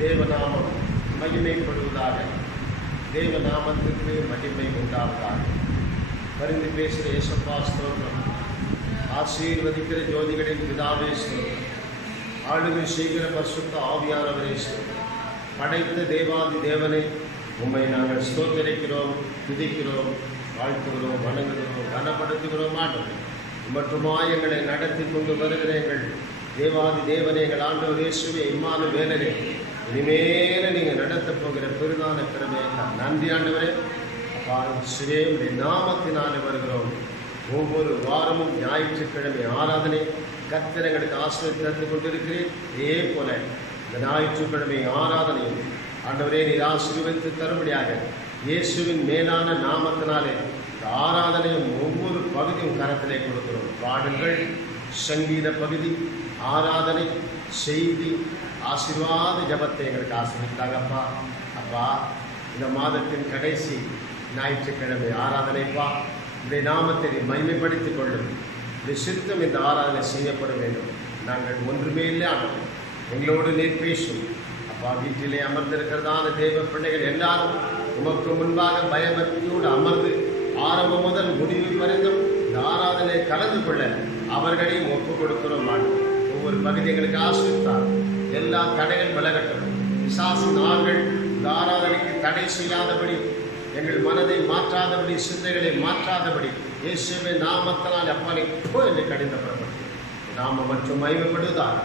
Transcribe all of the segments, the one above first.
தேவநாமம் மகிமைப்படுவதாக. தேவநாமத்திற்கு மகிமை உண்டாவதாக. பரிந்து பேசுகிற இயேசுப்பா ஸ்தோத்திரம். ஆசீர்வதிக்கிற ஜோதிகளின் பிதாவே ஸ்தோத்திரம். ஆளுகை செய்கிற பரிசுத்த ஆவியானவரே ஸ்தோத்திரம். படைத்த தேவாதி தேவனை உம்மை நாங்கள் ஸ்தோத்தரிக்கிறோம், துதிக்கிறோம், வாழ்த்துகிறோம், வணங்குகிறோம், கனப்படுத்துகிறோம். ஆண்டவரே மற்றுமாய் எங்களை நடத்தி கொண்டு வருகிற எங்கள் தேவாதி தேவனை, எங்கள் ஆண்டவர் இயேசுவே இம்மானுவேலரே, இனிமேல நீங்கள் நடத்த போகிற பெருதான கிருபைக்காக நன்றி ஆண்டவரே. அப்பா இயேசுவே உடைய நாமத்தினாலே வருகிறோம். ஒவ்வொரு வாரமும் ஞாயிற்றுக்கிழமை ஆராதனை கர்த்தர் எங்களுக்கு ஆசீர்வாதத்தை தந்து கொண்டிருக்கிறேன். இதே போல இந்த ஞாயிற்றுக்கிழமை ஆராதனையும் ஆண்டவரே நீர் ஆசீர்வதித்து தரும்படியாக இயேசுவின் மேலான நாமத்தினாலே இந்த ஆராதனையும் ஒவ்வொரு பகுதியும் கரத்திலே கொடுக்கிறோம். பாடல்கள், சங்கீத பகுதி, ஆராதனை, செய்தி, ஆசீர்வாத ஜபத்தை எங்களுக்கு ஆசீர்வதித்தாங்கப்பா. அப்பா இந்த மாதத்தின் கடைசி ஞாயிற்றுக்கிழமை ஆராதனைப்பா இந்த நாமத்தை மகிமைப்படுத்திக் கொள்ளும். இந்த சித்தம் இந்த ஆராதனை செய்யப்பட வேண்டும். நாங்கள் ஒன்றுமே இல்லை ஆனோம். எங்களோடு நீர் பேசும் அப்பா. வீட்டிலே அமர்ந்திருக்கிறதான தேவ பிள்ளைகள் எல்லாரும் உமக்கு முன்பாக பயபக்தியோடு அமர்ந்து ஆரம்பம் முதல் முடிவு வரைந்தும் இந்த ஆராதனை கலந்து கொள்ள அவர்களையும் ஒப்புக் கொடுக்கிறோம். ஒவ்வொரு பகுதி எங்களுக்கு ஆசீர்வதித்தார். எல்லா தடைகள் விலகட்டும். பிசாசின் நாள்கள் இந்த ஆராதனைக்கு தடை செய்யாதபடி, எங்கள் மனதை மாற்றாதபடி, சிந்தைகளை மாற்றாதபடி இயேசுவின் நாமத்தினால் அப்பனை போ என்று கடிதப்படப்பட்டு நாம மற்றும் மகிமைப்படுவதாக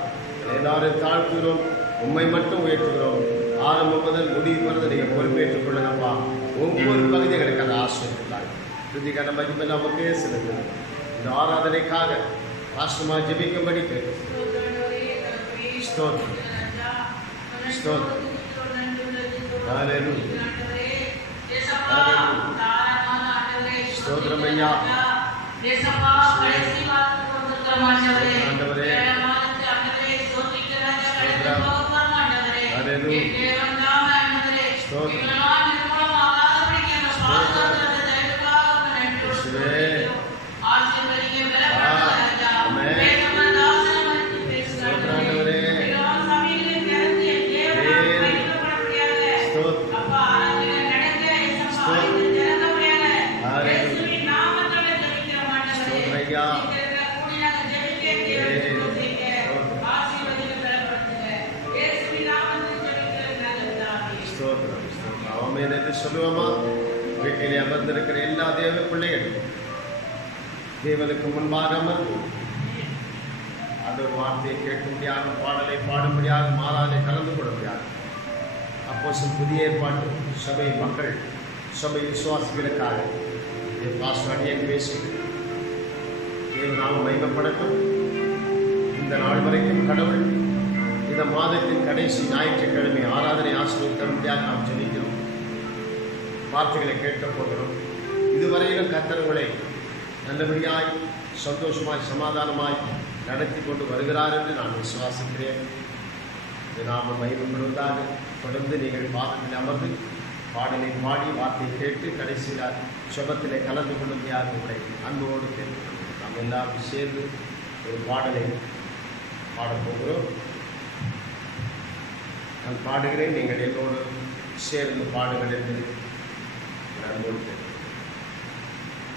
எல்லாரும் தாழ்த்துகிறோம். உண்மை மட்டும் உயர்த்துகிறோம். ஆரம்பம் முதல் முடிவு வருது நீங்கள் பொறுப்பேற்றுக் கொள்ளுங்கப்பா. ஒவ்வொரு பகுதிகளுக்கு அதை ஆசிரியத்தாங்க. துதிக்கான மகிமை நமக்கே செலுத்துகிறோம். இந்த ஆராதனைக்காக பாஸ்டமா ஜெபிக்கும்படிக்கு ஸ்தோத்திரம் ஸ்தோத்திரம். ஹல்லேலூயா ஸ்தோத்திரம் ஐயா. ஆண்டவரே சொல்லுவோமா? வீட்டிலே அமர்ந்திருக்கிற எல்லா தேவ பிள்ளைகள் தேவனுக்கு முன்பாக அமர்ந்து அந்த வார்த்தையை கேட்கும்படியாக, பாடலை பாடும்படியாக, மாறாதை கலந்து கொள்ளும்படியாக அப்போஸ்தலர் புதிய ஏற்பாட்டு சபை மக்கள், சபை விசுவாசிகளுக்காக பாஸ்டர் பேசி தேவநாம மகிமைப்படட்டும். இந்த நாள் வரைக்கும் கடவுள் இந்த மாதத்தின் கடைசி ஞாயிற்றுக்கிழமை ஆராதனை ஆசீர்வதிக்க நாம் ஜெபிக்கிறோம். வார்த்தைகளை கேட்க போகிறோம். இதுவரையிலும் கர்த்தர் உங்களை நல்லபடியாய், சந்தோஷமாய், சமாதானமாய் நடத்தி கொண்டு வருகிறார் என்று நான் விசுவாசிக்கிறேன். இது நாம மகிமைப்படுவதாக தொடர்ந்து நீங்கள் பாதத்தில் அமர்ந்து பாடலை பாடி வார்த்தையை கேட்டு கடைசியில் சுபத்திலே கலந்து கொள்ளும்படியாக உங்களை அன்போடு கேட்கிறோம். நாம் எல்லாரும் சேர்ந்து ஒரு பாடலை பாடப்போகிறோம். நான் பாடுகிறேன், நீங்கள் என்னோடு சேர்ந்து பாடுங்கள் என்று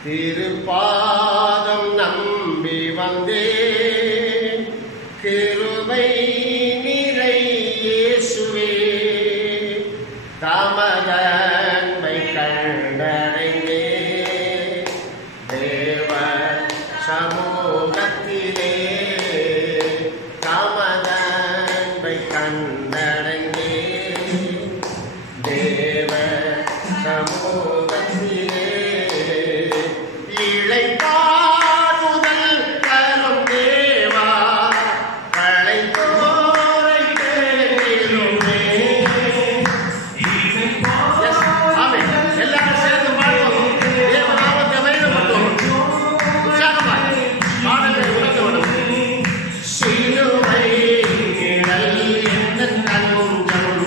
திருப்பாதம் நம்பி வந்தேன், கிருபை நிறை இயேசுவே, தமதன்பை கண்டடைந்தே தேவ சமூகத்திலே, தமதன்பை கண்டடைந்தே தேவ சமூகத்திலே, இளைப்பாறுதல் தரும் தேவா, களைத்தோரை தேடிடுமே. எல்லாரும் சேர்ந்து பாடுவோம். தேவநாமத்தை மகிமைப்படுத்துவோம். உற்சாகமாய் பாடலை உணர்ந்து விடும். சிலுவை நிழல் என்ன தஞ்சம்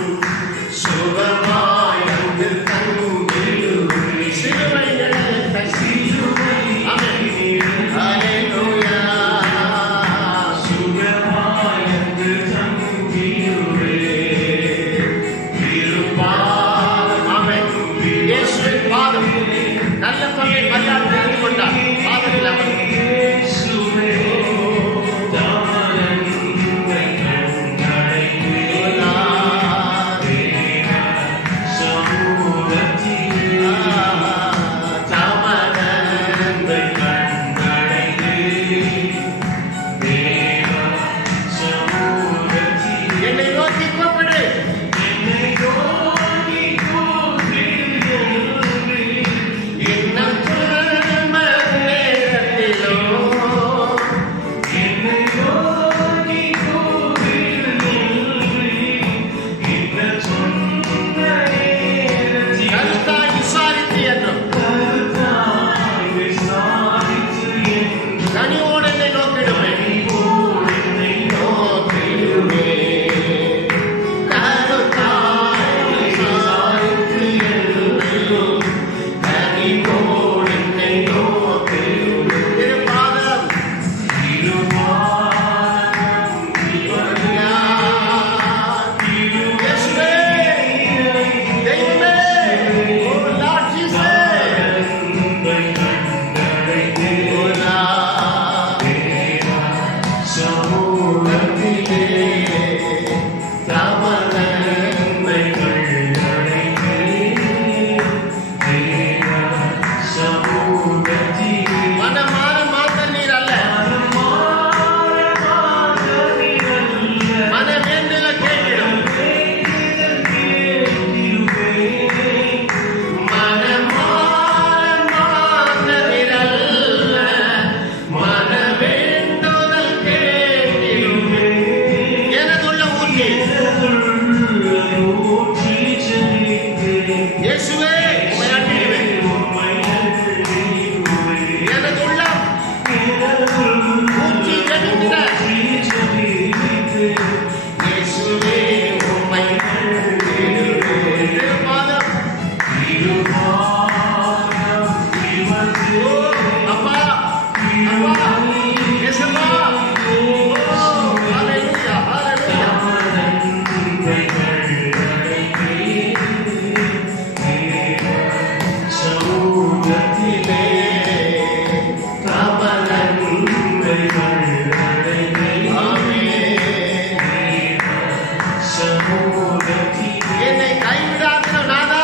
என்னை கைவிடாதிரும் நாதா.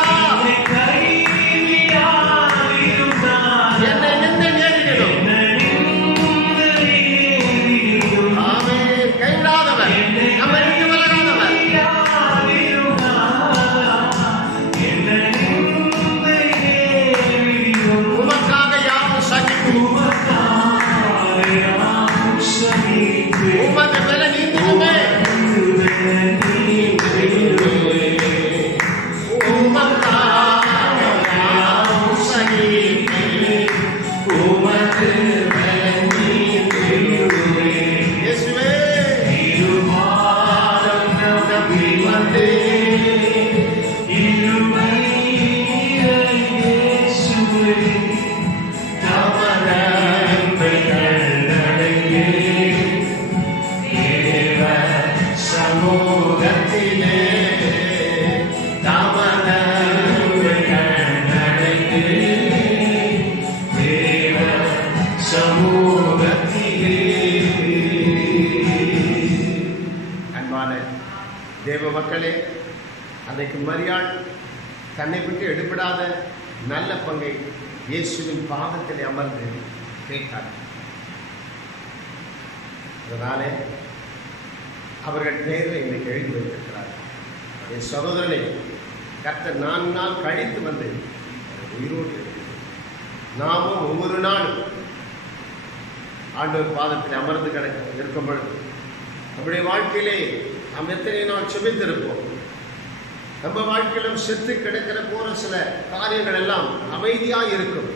என்னை நின்று நேரிடும். ஆமென். கைவிடாதவர், நம்மை விட்டு விலகாதவர். உமக்காக யாவும் சகிக்கும். உமது மேல நீந்துமே. தேவ மக்களே, அன்றைக்கு மரியாள் தன்னை விட்டு எடுபடாத நல்ல பங்கை இயேசுவின் பாதத்தில் அமர்ந்து கேட்டார். அதனாலே அவர்கள் பெயரில் இன்றைக்கு எழுதி வைத்திருக்கிறார். என் சகோதரனை கர்த்தர் 4 நாள் கழித்து வந்து உயிரோடு நாமும் ஒவ்வொரு நாளும் ஆண்டவர் பாதத்தில் அமர்ந்து இருக்கும் பொழுது நம்முடைய வாழ்க்கையிலே நாம் எத்தனை நாள் சுமித்திருப்போம். நம்ம வாழ்க்கையிலும் செத்து கிடக்கிற போற சில காரியங்கள் எல்லாம் அமைதியாக இருக்கும்.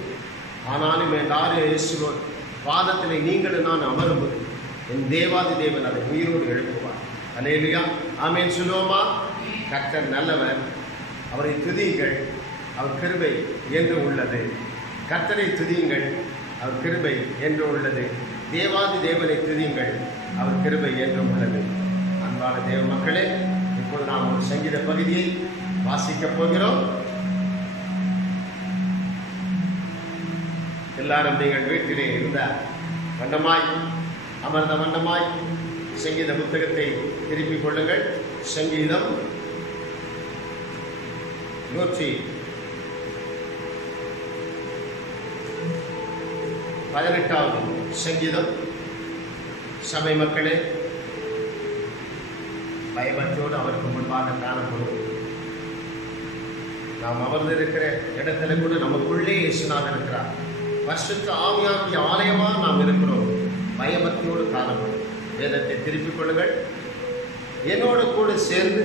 ஆனாலும் என் இயேசுவின் பாதத்திலே நீங்களும் நான் அமரும்போது என் தேவாதி தேவன் அதை உயிரோடு எழுப்புவார். அல்லேலூயா, ஆமென் சொல்லுவோமா? கர்த்தர் நல்லவர், அவரை துதியுங்கள், அவர் கிருபை என்று உள்ளது. கர்த்தரை துதியுங்கள், அவர் கிருபை என்று உள்ளது. தேவாதி தேவனை துதியுங்கள், அவர் கிருபை என்று உள்ளது. அன்பான தேவ மக்களே, இப்போது நாம் ஒரு சங்கீத பகுதியை வாசிக்கப் போகிறோம். எல்லாரும் நீங்கள் வீட்டிலே இருந்த வண்ணமாய் அமர்ந்த வண்ணமாய் சங்கீத புத்தகத்தை திருப்பிக் கொள்ளுங்கள். சங்கீதம் 118வது சங்கீதம். சபை மக்களே, பயபக்தியோடு அவருக்கு முன்பாக காணப்படும். நாம் அமர்ந்திருக்கிற இடத்துல கூட நமக்குள்ளே இயேசுநாதர் இருக்கிறார். பரிசுத்த ஆவியாகிய ஆலயமாக நாம் இருக்கிறோம். பயபக்தியோடு காணப்படும். வேதத்தை திருப்பிக் கொள்ளுங்கள். என்னோடு கூட சேர்ந்து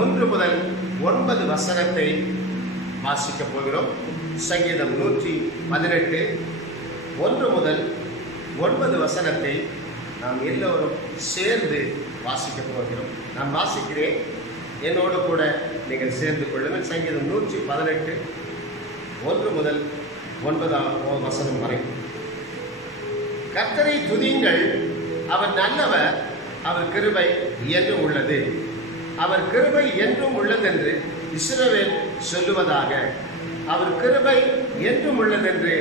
ஒன்று முதல் 9 வசனத்தை வாசிக்கப் போகிறோம். சங்கீதம் 118 1 முதல் 9 வசனத்தை நாம் எல்லோரும் சேர்ந்து வாசிக்கப் போகிறோம். நான் வாசிக்கிறேன், என்னோடு கூட நீங்கள் சேர்ந்து கொள்ளுங்கள். சங்கீதம் 118 1 முதல் 9 வசனம் வரை. கர்த்தரை துதியுங்கள், அவர் நல்லவர், அவர் கிருபை என்றும் உள்ளது. அவர் கிருபை என்றும் உள்ளதென்று இஸ்ரவேல் சொல்லுவதாக. அவர் கிருபை என்றும் உள்ளதென்று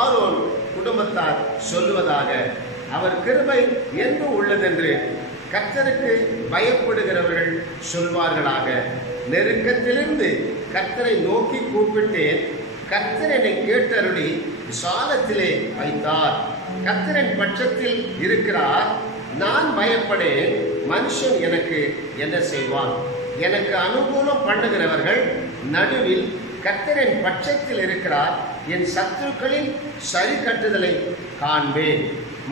ஆரோன் குடும்பத்தார் சொல்லுவதாக. அவர் கிருபை என்றும் உள்ளதென்று கர்த்தருக்கு பயப்படுகிறவர்கள் சொல்வார்களாக. நெருக்கத்திலிருந்து கர்த்தரை நோக்கி கூப்பிட்டேன், கர்த்தர் என்னை கேட்டருளி விசாலத்திலே வைத்தார். கர்த்தரின் பட்சத்தில் இருக்கிறார், நான் பயப்படேன். மனுஷன் எனக்கு என்ன செய்வான்? எனக்கு அனுகூலம் பண்ணுகிறவர்கள் நடுவில் கர்த்தரின் பட்சத்தில் இருக்கிறார். என் சத்துருக்களின் சரி கட்டுதலை காண்பேன்.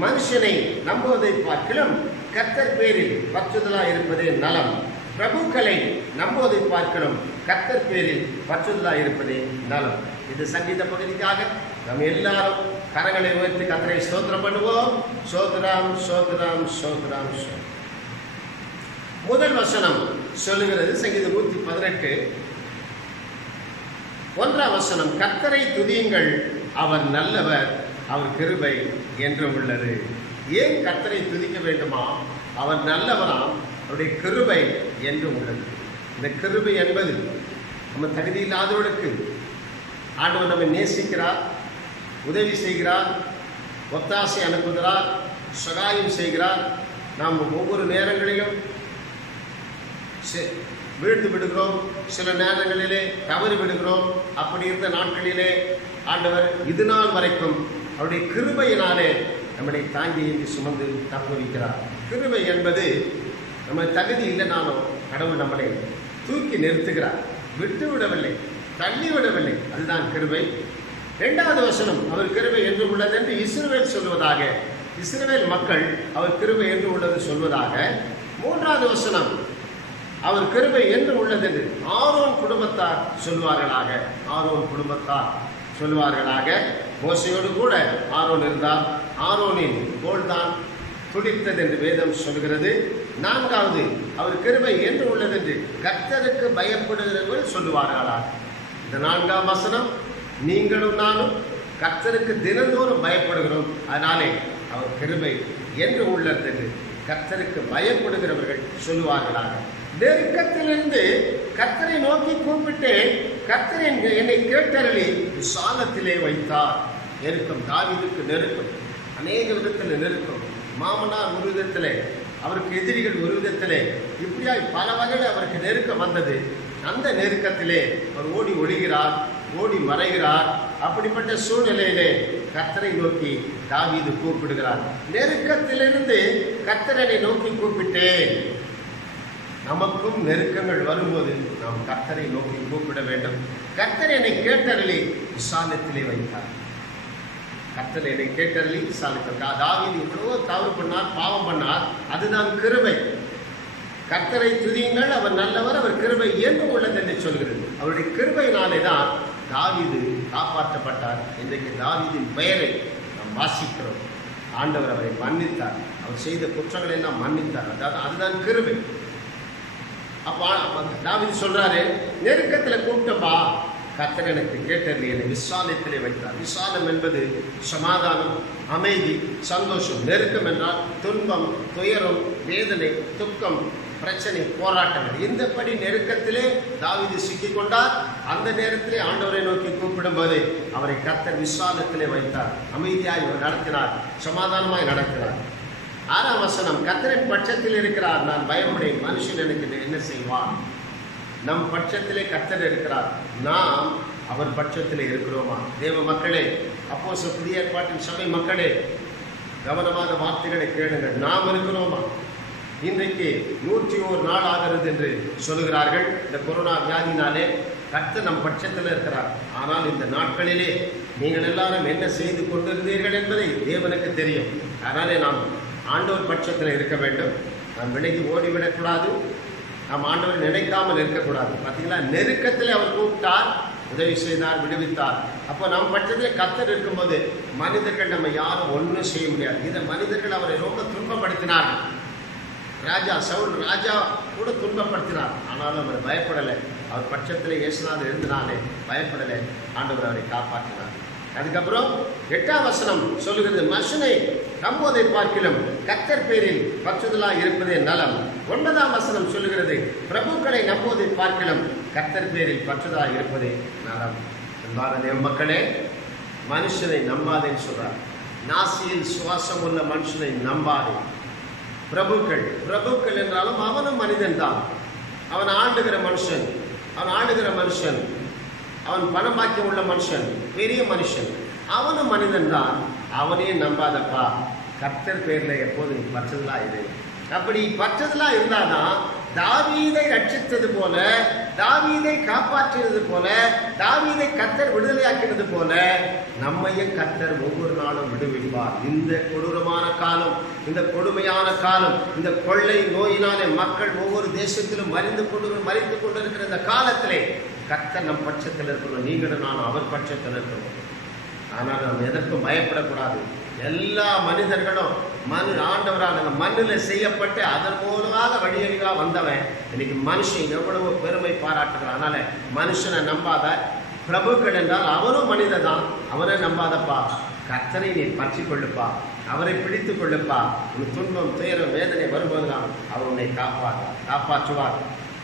மனுஷனை நம்புவதை பார்க்கிலும் கர்த்தர் பேரில் பற்றுதலாக இருப்பதே நலம். பிரபுக்களை நம்புவதை பார்க்கிலும் கர்த்தர் பேரில் பற்றுதலாக இருப்பதே நலம். இது சங்கீத பகுதிக்காக நாம் எல்லாரும் கரங்களை உயர்த்தி கர்த்தரை ஸ்தோத்திரம் பண்ணுவோம். சோத்ராம் சோத்ராம் சோத்ராம். முதல் வசனம் சொல்லுகிறது, சங்கீதம் 118 1ஆம் வசனம், கர்த்தரை துதியுங்கள், அவர் நல்லவர், அவர் கிருபை என்றும் உள்ளது. ஏன் கர்த்தரை துதிக்க வேண்டுமா? அவர் நல்லவராம், அவருடைய கிருபை என்றும் உள்ளது. இந்த கிருபை என்பது நம்ம தகுதி இல்லாதவர்களுக்கு ஆண்டவர் நம்மை நேசிக்கிறார், உதவி செய்கிறார், ஒத்தாசை அனுப்புகிறார், சகாயம் செய்கிறார். நாம் ஒவ்வொரு நேரங்களிலும் வீழ்ந்து விடுகிறோம், சில நேரங்களிலே தவறி விடுகிறோம். அப்படி இருந்த நாட்களிலே ஆண்டவர் இது நாள் வரைக்கும் அவருடைய கிருபையினாலே நம்மளை தாங்கி ஏந்தி சுமந்து தப்புவிக்கிறார். கிருபை என்பது நம்ம தகுதி இல்லைனாலும் கடவுள் நம்மளை தூக்கி நிறுத்துகிறார், விட்டு விடவில்லை, தள்ளி விடவில்லை. அதுதான் கிருபை. 2வது வசனம், அவர் கிருபை என்று உள்ளது என்று இஸ்ரவேல் சொல்வதாக, இஸ்ரவேல் மக்கள் அவர் கிருபை என்று உள்ளது சொல்வதாக. 3வது வசனம், அவர் கிருபை என்று உள்ளது என்று ஆரோன் குடும்பத்தார் சொல்வார்களாக, ஆரோன் குடும்பத்தார் சொல்வார்களாக. மோசையோடு கூட ஆரோன் இருந்தார், ஆரோனின் கோல் தான் துடித்தது என்று வேதம் சொல்கிறது. 4வது, அவர் கிருபை என்று உள்ளது என்று கர்த்தருக்கு பயப்படுகிறவர்கள் சொல்லுவார்களாக. இந்த 4ஆம் வசனம், நீங்களும் நானும் கர்த்தருக்கு தினந்தோறும் பயப்படுகிறோம். அதனாலே அவர் கிருபை என்று உள்ளது என்று கர்த்தருக்கு பயப்படுகிறவர்கள் சொல்லுவார்களாக. நெருக்கத்திலிருந்து கர்த்தரை நோக்கி கூப்பிட்டு கர்த்தர் என்னை கேட்டருளி விசாலத்திலே வைத்தார். நெருக்கம், தாவீதுக்கு நெருக்கம், அநேக விதத்தில் நெருக்கம். மாமனார் ஒரு விதத்திலே, அவருக்கு எதிரிகள் ஒரு விதத்திலே, இப்படியாய் பல வகையில் அவருக்கு நெருக்கம் வந்தது. அந்த நெருக்கத்திலே அவர் ஓடி ஒழிகிறார், ஓடி மறைகிறார். அப்படிப்பட்ட சூழ்நிலையிலே கர்த்தரை நோக்கி தாவீது கூப்பிடுகிறார். நெருக்கத்திலிருந்து கர்த்தரை நோக்கி கூப்பிட்டேன். நமக்கும் நெருக்கங்கள் வரும்போது நாம் கர்த்தரை நோக்கி கூப்பிட வேண்டும். கர்த்தர் என்னை கேட்டருளி விசாலத்திலே வைத்தார். கர்த்தர் என்னை கேட்டருளி விசாலத்திற்காக. தாவீது எவ்வளவோ தவறு பண்ணார், பாவம் பண்ணார். அதுதான் கிருபை. கர்த்தரை துதியுங்கள், அவர் நல்லவர், அவர் கிருபை என்று உள்ளது என்று சொல்கிறது. அவருடைய கிருபையினாலே தான் தாவீது காப்பாற்றப்பட்டார். இன்றைக்கு தாவீதின் பெயரை நாம் வாசிக்கிறோம். ஆண்டவர் அவரை மன்னித்தார், அவர் செய்த குற்றங்களை எல்லாம் மன்னித்தார். அதுதான் கிருபை. அப்போ தாவீது சொல்றாரு, நெருக்கத்தில் கூப்பிட்டப்பா, கர்த்தர் எனக்கு கேட்டது, என்னை விசாலத்திலே வைத்தார். விசாலம் என்பது சமாதானம், அமைதி, சந்தோஷம். நெருக்கம் என்றால் துன்பம், துயரம், வேதனை, துக்கம், பிரச்சனை, போராட்டங்கள். இந்தபடி நெருக்கத்திலே தாவீது சிக்கிக்கொண்டார். அந்த நேரத்திலே ஆண்டவரை நோக்கி கூப்பிடும்போது அவரை கர்த்தர் விசாலத்திலே வைத்தார். அமைதியாய் நடத்தினார், சமாதானமாய் நடத்தினார். 6ஆம் வசனம், கர்த்தரின் பட்சத்தில் இருக்கிறார், நான் பயமுடைய மனுஷன் எனக்கு என்ன செய்வான்? நம் பட்சத்திலே கர்த்தர் இருக்கிறார், நாம் அவர் பட்சத்திலே இருக்கிறோமா? தேவ மக்களே, அப்போஸ்தலர் புதிய ஏற்பாட்டின் சபை மக்களே, கவனமாக வார்த்தைகளை கேளுங்கள். நாம் இருக்கிறோமா? இன்றைக்கு 101 நாள் ஆகிறது என்று சொல்லுகிறார்கள். இந்த கொரோனா வியாதினாலே கர்த்தர் நம் பட்சத்தில் இருக்கிறார். ஆனால் இந்த நாட்களிலே நீங்கள் எல்லாரும் என்ன செய்து கொண்டிருந்தீர்கள் என்பதை தேவனுக்கு தெரியும். அதனாலே நாம் ஆண்டவர் பட்சத்தில் இருக்க வேண்டும். நாம் விலகி ஓடிவிடக்கூடாது, நாம் ஆண்டவரை நினைக்காமல் இருக்கக்கூடாது. பார்த்தீங்களா, நெருக்கத்தில் அவர் கூப்பிட்டார், உதவி செய்தார், விடுவித்தார். அப்போ நம்ம பட்சத்தில் கர்த்தர் இருக்கும்போது மனிதர்கள் நம்ம யாரும் ஒன்றும் செய்ய முடியாது. இதை மனிதர்கள் அவரை ரொம்ப துன்பப்படுத்தினார்கள். சவுல் ராஜா கூட துன்பப்படுத்தினார். ஆனாலும் அவர் பயப்படலை. அவர் பட்சத்தில் இயேசுநாதர் எழுந்தினாலே பயப்படலை. ஆண்டவர் அவரை காப்பாற்றினார். அதுக்கப்புறம் 8ஆம் வசனம் சொல்லுகிறது, மனுஷனை நம்புவதை பார்க்கிலும் கர்த்தர் பேரில் பற்றுதலாக இருப்பதே நலம். 9ஆம் வசனம் சொல்லுகிறது, பிரபுக்களை நம்புவதை பார்க்கிலும் கர்த்தர் பேரில் பற்றுதலாக இருப்பதே நலம். அன்பான தேவ மக்களே, மனுஷனை நம்பாதேன்னு சொல்றார். நாசியில் சுவாசம் உள்ள மனுஷனை நம்பாதே. பிரபுக்கள் என்றாலும் அவனும் மனிதன் தான். அவன் ஆண்டுகிற மனுஷன், அவன் பணமாக்கி உள்ள மனுஷன், பெரிய மனுஷன், அவனும் மனிதன் தான். அவனையும் நம்பாதப்பா. கர்த்தர் பேர்ல எப்போது நீ பற்றுதலா இரு. அப்படி பற்றுதலா இருந்தாதான் தாவீதை ரட்சித்தது போல, தாவீதை காப்பாற்றினது போல, தாவீதை கர்த்தர் விடுதலையாக்கினது போல நம்மையும் கர்த்தர் ஒவ்வொரு நாளும் விடுவிப்பார். இந்த கொடூரமான காலம், இந்த கொடுமையான காலம், இந்த கொள்ளை நோயினாலே மக்கள் ஒவ்வொரு தேசத்திலும் மறித்து கொண்டிருக்கிற இந்த காலத்திலே கர்த்தர் நம் பட்சத்தில் இருக்கணும். நீங்களும் நான் அவர் பட்சத்தில் இருக்கணும். ஆனால் நாம் எதற்கும் பயப்படக்கூடாது. எல்லா மனிதர்களும் ஆண்டவரால் மண்ணில் செய்யப்பட்டு அதன் மூலமாக வழியறிவாக வந்தவன் இன்னைக்கு மனுஷன் எவ்வளவு பெருமை பாராட்டுகிறான். அதனால மனுஷனை நம்பாத. பிரபுக்கள் என்றால் அவனும் மனிதன் தான், அவனை நம்பாதப்பா. கர்த்தரை நீ பற்றி கொள்ளுப்பா, அவரை பிடித்து கொள்ளுப்பா. உன் துன்பம், துயரம், வேதனை வரும்போதுதான் அவர் உன்னை காப்பாற்றுவார்.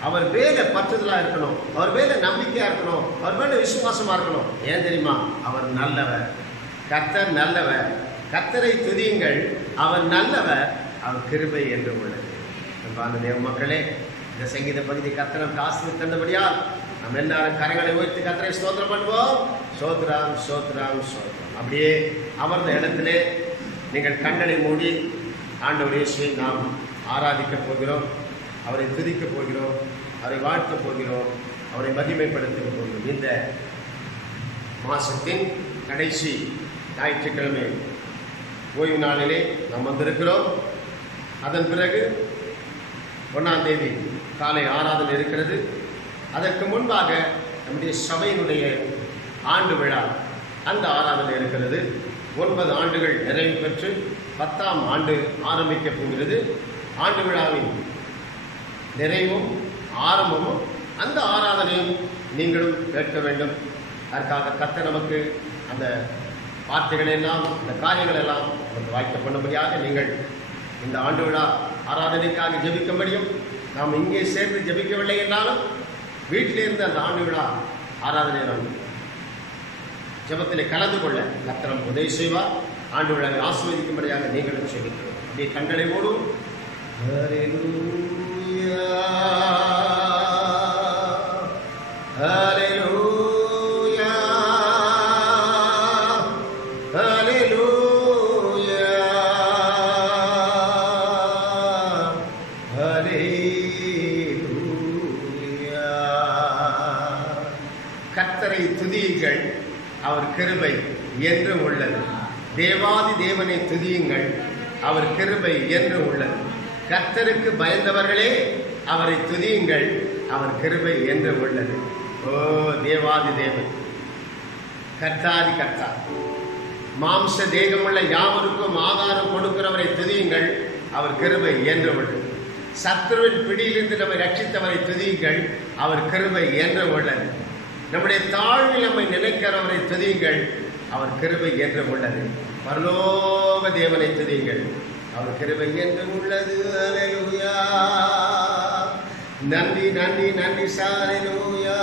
அவர் மேல பற்றுதலா இருக்கணும், அவர் மேல நம்பிக்கையா இருக்கணும், அவர் மேல விசுவாசமா இருக்கணும். ஏன் தெரியுமா? அவர் நல்லவர், கர்த்தர் நல்லவர். கர்த்தரை துதியுங்கள், அவர் நல்லவர், அவர் கிருபை என்று உள்ளது. அன்பான தேவ மக்களே, இந்த சங்கீத பகுதி கர்த்தர் நமக்கு ஆசீர்வதித்து தந்தபடியால் நம்ம எல்லாரும் கரங்களை உயர்த்தி கர்த்தரை ஸ்தோத்திரம் பண்ணுவோம். ஸ்தோத்திரம் ஸ்தோத்திரம் ஸ்தோத்திரம். அப்படியே அமர்ந்த இடத்திலே நீங்கள் கண்களை மூடி ஆண்டவர் இயேசுவை நாம் ஆராதிக்கப் போகிறோம், அவரை துதிக்கப் போகிறோம், அவரை வாழ்த்தப் போகிறோம், அவரை மகிமைப்படுத்த போகிறோம். இந்த மாசத்தின் கடைசி ஞாயிற்றுக்கிழமை ஓய்வு நாளிலே நாம் வந்திருக்கிறோம். அதன் பிறகு 1ஆம் தேதி காலை ஆராதனை இருக்கிறது. அதற்கு முன்பாக நம்முடைய சபையினுடைய ஆண்டு விழா, அந்த ஆராதனை இருக்கிறது. 9 ஆண்டுகள் நிறைவு பெற்று 10ஆம் ஆண்டு ஆரம்பிக்கப் போகிறது. ஆண்டு விழாவின் நிறைவும் ஆரம்பமும் அந்த ஆராதனையும் நீங்களும் கேட்க வேண்டும். அதற்காக கர்த்தர் நமக்கு அந்த வார்த்தைகள் எல்லாம், அந்த காரியங்கள் எல்லாம் நமக்கு வாய்க்க பண்ணும்படியாக நீங்கள் இந்த ஆண்டு விழா ஆராதனைக்காக ஜெபிக்கும்படியும், நாம் இங்கே சேர்ந்து ஜெபிக்கவில்லை என்றாலும் வீட்டிலே இருந்து அந்த ஆண்டு விழா ஆராதனை நாம் ஜெபத்திலே கலந்து கொள்ள கர்த்தர் நமக்கு உதவி செய்வார். ஆண்டு விழாவை ஆசீர்வதிக்கும்படியாக நீங்களும் ஜெபிக்கிறோம். அப்படியே கண்களை மூடும். கர்த்தரை துதியுங்கள், அவர் கிருபை என்று உள்ளது. தேவாதி தேவனை துதியுங்கள், அவர் கிருபை என்று உள்ளது. கர்த்தருக்கு பயந்தவர்களே அவரை துதியுங்கள், அவர் கிருபை என்று உள்ளது. ஓ தேவாதி தேவன், கர்த்தாதி கர்த்தா, மாம்ச தேகமுள்ள யாவருக்கும் ஆகாரம் கொடுக்கிறவரை துதியுங்கள், அவர் கிருபை என்று உள்ளது. சத்துருவின் பிடியிலிருந்து நம்மை ரட்சித்தவரை துதியுங்கள், அவர் கிருபை என்று உள்ளது. நம்முடைய தாழ்வில் நம்மை நினைக்கிறவரை துதியுங்கள், அவர் கிருபை என்று உள்ளது. பரலோக தேவனை துதியுங்கள், அவர் கிருபை என்று உள்ளது. அல்லேலூயா. நன்றி நன்றி நன்றி. அல்லேலூயா.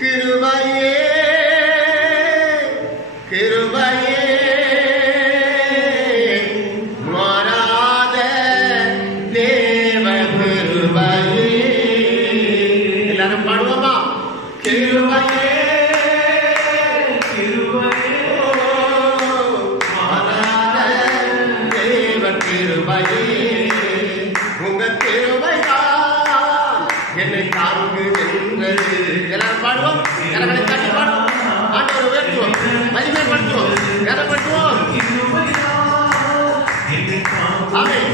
கிருபையே கிருபையே மாறாத தேவ கிருபையே. எல்லாரும் பாடுவோமா? கிருபையே கிருபையே மாறாத தேவ கிருபையே, உங்க கிருபைதான் என்னை தாங்குகின்றது. எல்லாரும் பாடுவோம். கரங்களை தட்டி பாடுவோம். ஆண்டவரை உயர்த்துவோம், மகிமைப்படுத்துவோம், கனப்படுத்துவோம். ஆமென்.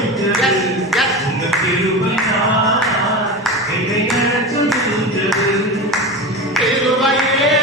S S. உங்க கிருபைதான் என்னை நடத்துகின்றது. கிருபையே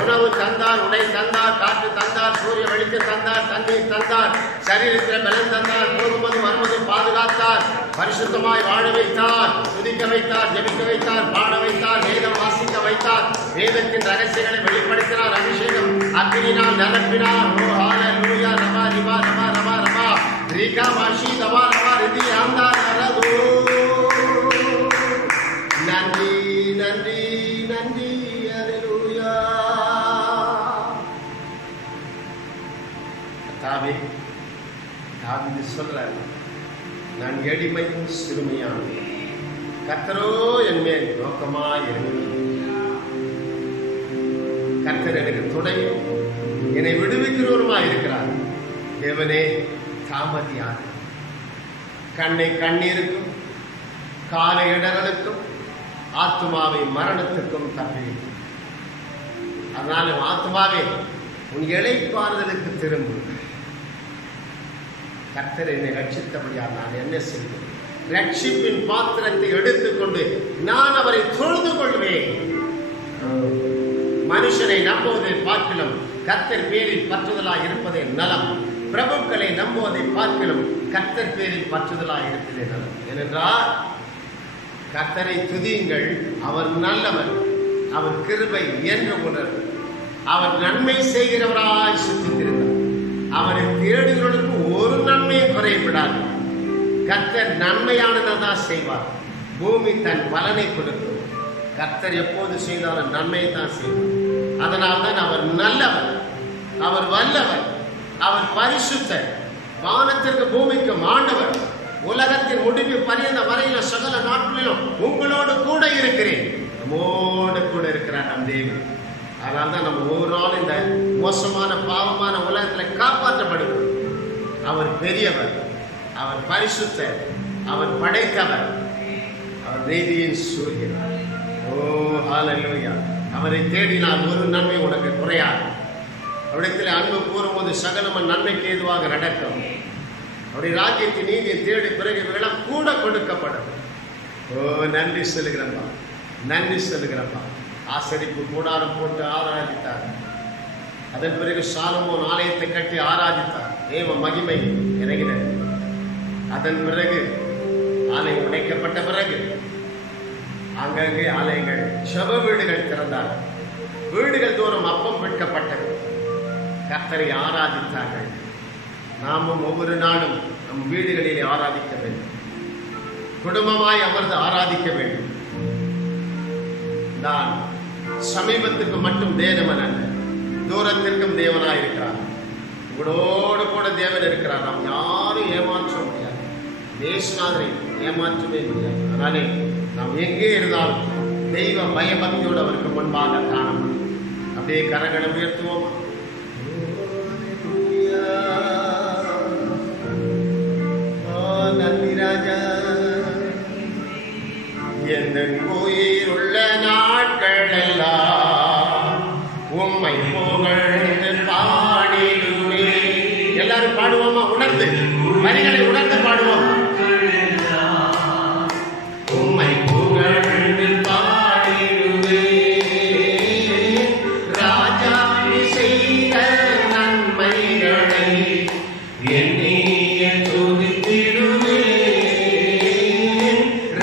உணவு தந்தார், உடை தந்தார், காற்று தந்தார், சூரிய வெளிச்சம் தந்தார், தண்ணீர் தந்தார், சரீரத்தில் பலம் தந்தார், போகுவதும் வருவதும் பாதுகாத்தார், பரிசுத்தமாய் வாழ வைத்தார், துதிக்க வைத்தார், ஜெபிக்க வைத்தார், பாட வைத்தார், வேதம் வாசிக்க வைத்தார், வேதத்தின் ரகசியங்களை வெளிப்படுத்தினார், அபிஷேகம் அக்னியினால் நிரப்பினார். ஓ ஹalleluya, ரமா ரிவா ரமா ரமா ரமா ரீகா மாஷி தவா ரமா ரிதி ஆந்தா நரதோ. நன்றி நன்றி நன்றி. தாவீது சொல்றார், நான் எளிமையும் சிறுமையான, கர்த்தரோ என் மேல் நோக்கமாய் இருக்கிறார். கர்த்தர் எனக்கு துணையும் என்னை விடுவிக்கிறவருமாய் இருக்கிறார். தேவனே தாமதியான கண்ணை கண்ணீருக்கும் காலை இடர்களுக்கும் ஆத்மாவை மரணத்துக்கும் தப்பிவிக்கும். அதனால ஆத்மாவே உன் இளைப்பாறுதலுக்கு திரும்பு. கர்த்தர் என்னை ரட்சித்தபடியால் நான் என்ன செய்வேன்? ரட்சிப்பின் பாத்திரத்தை எடுத்துக்கொண்டு நான் அவரை தொழுது கொள்வேன். மனுஷனை நம்புவதை பார்க்கிலும் கர்த்தர் பேரில் பற்றுதலாய் இருப்பதே நலம். பிரபுக்களை நம்புவதை பார்க்கிலும் கர்த்தர் பேரில் பற்றுதலாய் இருப்பதே நலம். ஏனென்றால் கர்த்தரை துதியுங்கள், அவர் நல்லவர், அவர் கிருபை என்று உணர், அவர் நன்மை செய்கிறவராய் சுற்றித்திருந்தார். அவரை தேடுகிறவர்களுக்கு ஒரு நன்மையும் குறைவிடாது. கர்த்தர் நன்மையானதான் செய்வார். பூமி தன் பலனை கொடுக்கும். கர்த்தர் எப்போது செய்தாலும் நன்மையை தான் செய்வார். அதனால்தான் அவர் நல்லவர், அவர் வல்லவர், அவர் பரிசுத்தர், வானத்திற்கு பூமிக்கு ஆண்டவர். உலகத்தின் முடிவு பரியந்த வரையில சகல நாட்களிலும் உங்களோடு கூட இருக்கிறேன். நம்மோடு கூட இருக்கிறார் நம் தேவன். அதனால்தான் நம்ம ஒவ்வொரு நாளும் இந்த மோசமான பாவமான உலகத்துல காப்பாற்றப்படுகிறோம். அவர் பெரியவர், அவர் பரிசுத்தர், அவர் படைத்தவர், அவர் நீதியின் சூரியன். ஓ ஹல்லேலூயா. அவரை தேடினால் ஒரு நன்மை உனக்கு குறையாது. அவரிடத்தில் அன்பு கூறும்போது சகலம நன்மைக்கு ஏதுவாக நடக்கும். அவருடைய ராஜ்யத்தின் நீதியை தேடி பிறகு இவர்களெல்லாம் கூட கொடுக்கப்படும். ஓ நன்றி சொல்லுகிறப்பா, நன்றி சொல்லுகிறப்பா. ஆசரிப்பு கூடாரம் போட்டு ஆராதித்தார். அதன் பிறகு சாலமோன் ஆலயத்தை கட்டி ஆராதித்தார். தேவ மகிமை இறங்கினர். அதன் பிறகு ஆலயம் உடைக்கப்பட்ட பிறகு அங்கங்கே ஆலயங்கள், ஜெப வீடுகள் திறந்தார். வீடுகள் தோறும் அப்பம் விற்கப்பட்டது. கர்த்தரை ஆராதித்தார்கள். நாமும் ஒவ்வொரு நாளும் நம் வீடுகளிலே ஆராதிக்க வேண்டும். குடும்பமாய் அமர்ந்து ஆராதிக்க வேண்டும். நான் சமீபத்துக்கு மட்டும் தேவன் அல்ல, தூரத்திற்கும் தேவனாய் இருக்கிறார். உங்களோடு கூட தேவன் இருக்கிறார். நாம் யாரும் ஏமாற்ற முடியாது. தேசநாதரை ஏமாற்றவே முடியாது. அதனாலே நாம் எங்கே இருந்தாலும் தெய்வ பயபக்தியோடு அவருக்கு முன்பாக காணப்படும். அப்படியே கரங்களை உயர்த்துவோம். நன்றி ராஜா. எந்த உயிருள்ள நாட்கள் எல்லாம் உம்மை புகழ்ந்து பாடிடுவே. எல்லாரும் பாடுவோமா? உணர்ந்து வரிகளை உணர்ந்து பாடுவோம். உம்மை புகழ்ந்து பாடிடுவே. ராஜா செய்த நன்மைகளை எண்ணிய துதித்திடுவே.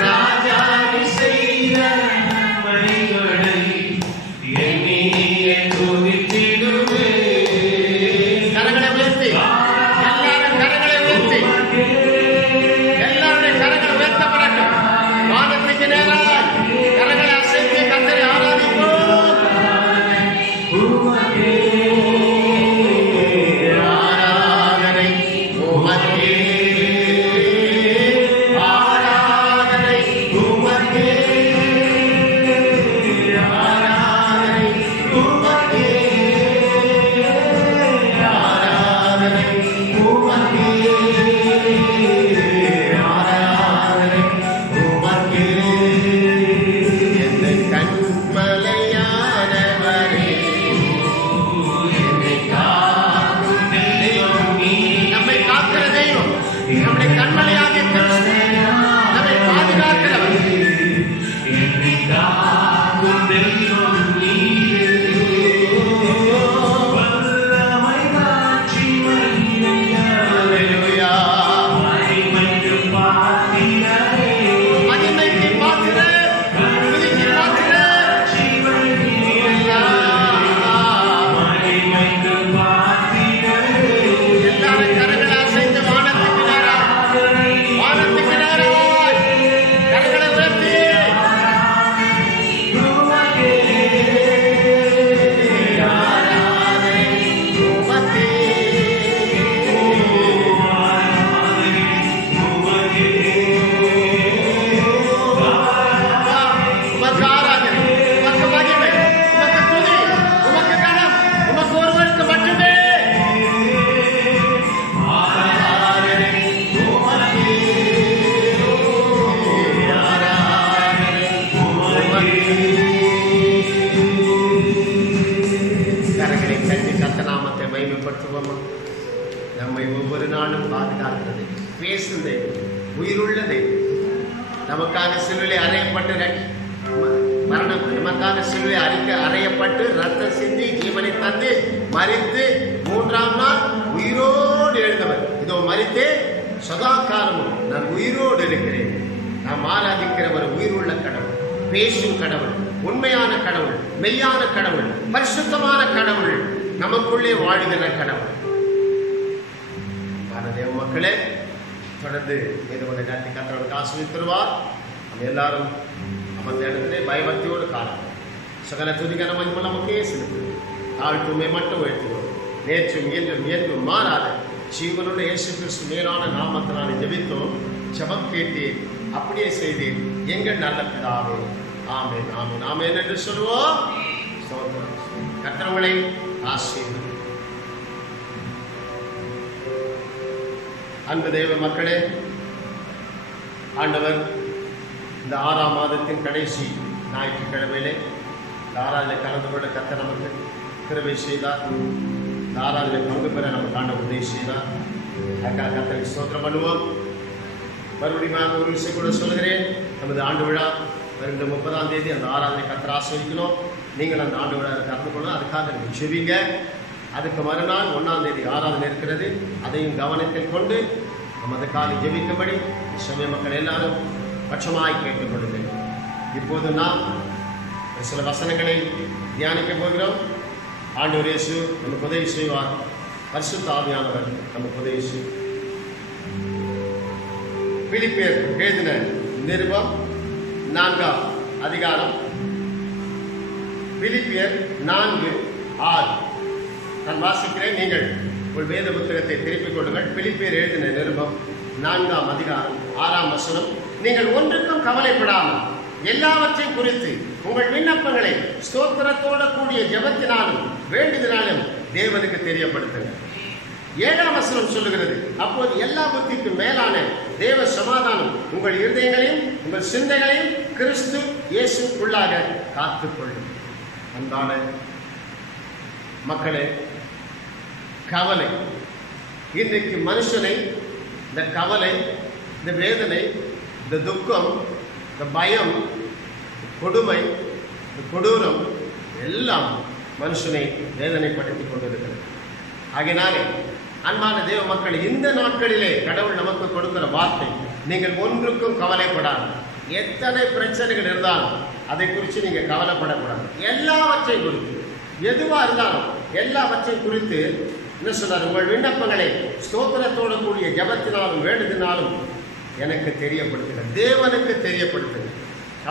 ராஜா செய்த நன்மைகளை எண்ணிய துதித்திடுவே. கரங்களை உயர்த்தி, எல்லாரும் கரங்களை உயர்த்தி, எல்லாருடைய கரங்களை உயர்த்த பிறகு வானத்துக்கு நேராக கரங்களை அசைத்து கர்த்தரை ஆராதிப்போம். ஆராதனை உமக்கே, ஆராதனை உமக்கே, ஆராதனை உமக்கே, ஆராதனை உமக்கே, ஆராதனை உமக்கே. என்னை கண்மலையானவரே, என்னை காக்கும் தெய்வம் நீர். நம்மை காக்கிற தெய்வம், நம்முடைய கண்மலையாகிய கிறிஸ்து நம்மை பாதுகாக்கிறவர். என்னை காக்கும் தெய்வம் நீர். வல்லமை மாற்றி ஹல்லேலூயா. மகிமைக்கு பாத்திரரே, மகிமைக்கு பாத்திரரே, துதிக்கு பாத்திரரே. மகிமைக்கு பாத்திரரே. எல்லாரும் கரங்களை அசைத்து வானத்துக்கு நேராக, வானத்துக்கு நேராக ஒவ்வொரு நாளும் பாதுகாக்கிறது, பேசுது, உயிருள்ளது. நமக்காக சிலுவையிலே அறையப்பட்டு மரணம், நமக்காக சிலுவையிலே அறையப்பட்டு ரத்தம் சிந்தி ஜீவனை தந்து மரித்து 3ஆம் நாள் உயிரோடு எழுந்தவர். இதோ மரித்தே சதா காலமும் நான் உயிரோடு இருக்கிறேன். நாம் ஆராதிக்கிற ஒரு உயிருள்ள கடவுள், பேசும் கடவுள், உண்மையான கடவுள், மெய்யான கடவுள், பரிசுத்தமான கடவுள், நமக்குள்ளே வாழுகிற கடவுள். தேவ மக்களே, தொடர்ந்து ஏதோ காட்டி கத்தரோடு ஆசீர்வதித்திருவார். நம்ம எல்லாரும் அந்த இடத்திலே பயபக்தியோடு காலம் சகல துதிகர மகிமை நமக்கே செலுத்து. தாழ்த்துமே மட்டும் உயர்த்துவோம். நேற்றும் இன்றும் என்றும் மாறாத ஜீவனுள்ள இயேசு கிறிஸ்து மேலான நாமத்தினாலே ஜெபித்தோம், ஜெபம் கேட்டீர், அப்படியே செய்தீர் எங்கள் நல்ல பிதாவே. ஆமென், ஆமென், ஆமென் என்று சொல்லுவோம். கர்த்தர் உங்களை ஆசீர்வதிப்பார். அன்பு தேவ மக்களே, ஆண்டவர் இந்த 6ஆம் மாதத்தின் கடைசி ஞாயிற்றுக்கிழமையிலே இந்த ஆராதனை கலந்து கொள்ள கர்த்தர் நமக்கு கிருபை செய்தார். இந்த ஆராதனை பங்கு பெற நமக்கு ஆண்டவர் உதவி செய்தார். அதுக்காக கர்த்தருக்கு ஸ்தோத்திரம் பண்ணுவோம். மறுபடியும் ஒரு விஷயம் கூட சொல்கிறேன். நமது ஆண்டு விழா வருகிற 30ஆம் தேதி அந்த ஆராதனை கர்த்தர் ஆசீர்வதிக்கணும். நீங்கள் அந்த ஆண்டு விழா கலந்து கொள்ளணும். அதுக்காக நீங்கள் ஜெபிங்க. அதுக்கு மறுநாள் 1ஆம் தேதி ஆராதனை இருக்கிறது. அதையும் கவனத்தில் கொண்டு நம்ம அதுக்காக ஜெபிக்கும்படி சமய மக்கள் எல்லாரும் பட்சமாய் கேட்டுக்கொள்ளுங்கள். இப்போது நாம் சில வசனங்களை தியானிக்க போகிறோம். ஆண்டவர் இயேசு நமக்கு உதவி செய்வார். பரிசுத்த ஆவியானவர் நமக்கு உதவி செய்வார். பிலிப்பியர் எழுதின நிருபம் 4ஆம் அதிகாரம், பிலிப்பியர் 4:6 நான் வாசிக்கிறேன். நீங்கள் ஒரு வேத புத்தகத்தை திருப்பிக் கொள்ளுங்கள். பிலிப்பியர் எழுதின நிருபம் 4ஆம் அதிகாரம் 6ஆம் வசனம். நீங்கள் ஒன்றுக்கும் கவலைப்படாமல் எல்லாவற்றையும் குறித்து உங்கள் விண்ணப்பங்களை ஸ்தோத்திரத்தோட கூடிய ஜெபத்தினாலும் வேண்டுதலாலும் தேவனுக்கு தெரியப்படுத்துங்கள். 7ஆம் வசனம் சொல்லுகிறது, அப்போது எல்லா புத்திக்கும் மேலான தேவ சமாதானம் உங்கள் இருதயங்களையும் உங்கள் சிந்தைகளையும் கிறிஸ்து இயேசுக்குள்ளாக காத்துக்கொள்ளும். அன்பான மக்களே, கவலை இன்றைக்கு மனுஷனை, இந்த கவலை, இந்த வேதனை, இந்த துக்கம், இந்த பயம், கொடுமை, இந்த கொடூரம் எல்லாம் மனுஷனை வேதனைப்படுத்திக் கொண்டிருக்கிறது. ஆகையினாலே அன்பான தேவ மக்கள், இந்த நாட்களிலே கடவுள் நமக்கு கொடுக்கிற வார்த்தை, நீங்கள் ஒன்றுக்கும் கவலைப்படாது. எத்தனை பிரச்சனைகள் இருந்தாலும் அதை குறித்து நீங்கள் கவலைப்படக்கூடாது. எல்லாவற்றையும் குறித்து, எதுவாக இருந்தாலும் எல்லாவற்றையும் குறித்து என்ன சொன்னார்? உங்கள் விண்ணப்பங்களை ஸ்தோத்திரத்தோடு கூடிய ஜெபத்தினாலும் வேண்டுதினாலும் எனக்கு தெரியப்படுத்துங்கள், தேவனுக்கு தெரியப்படுத்துங்கள்.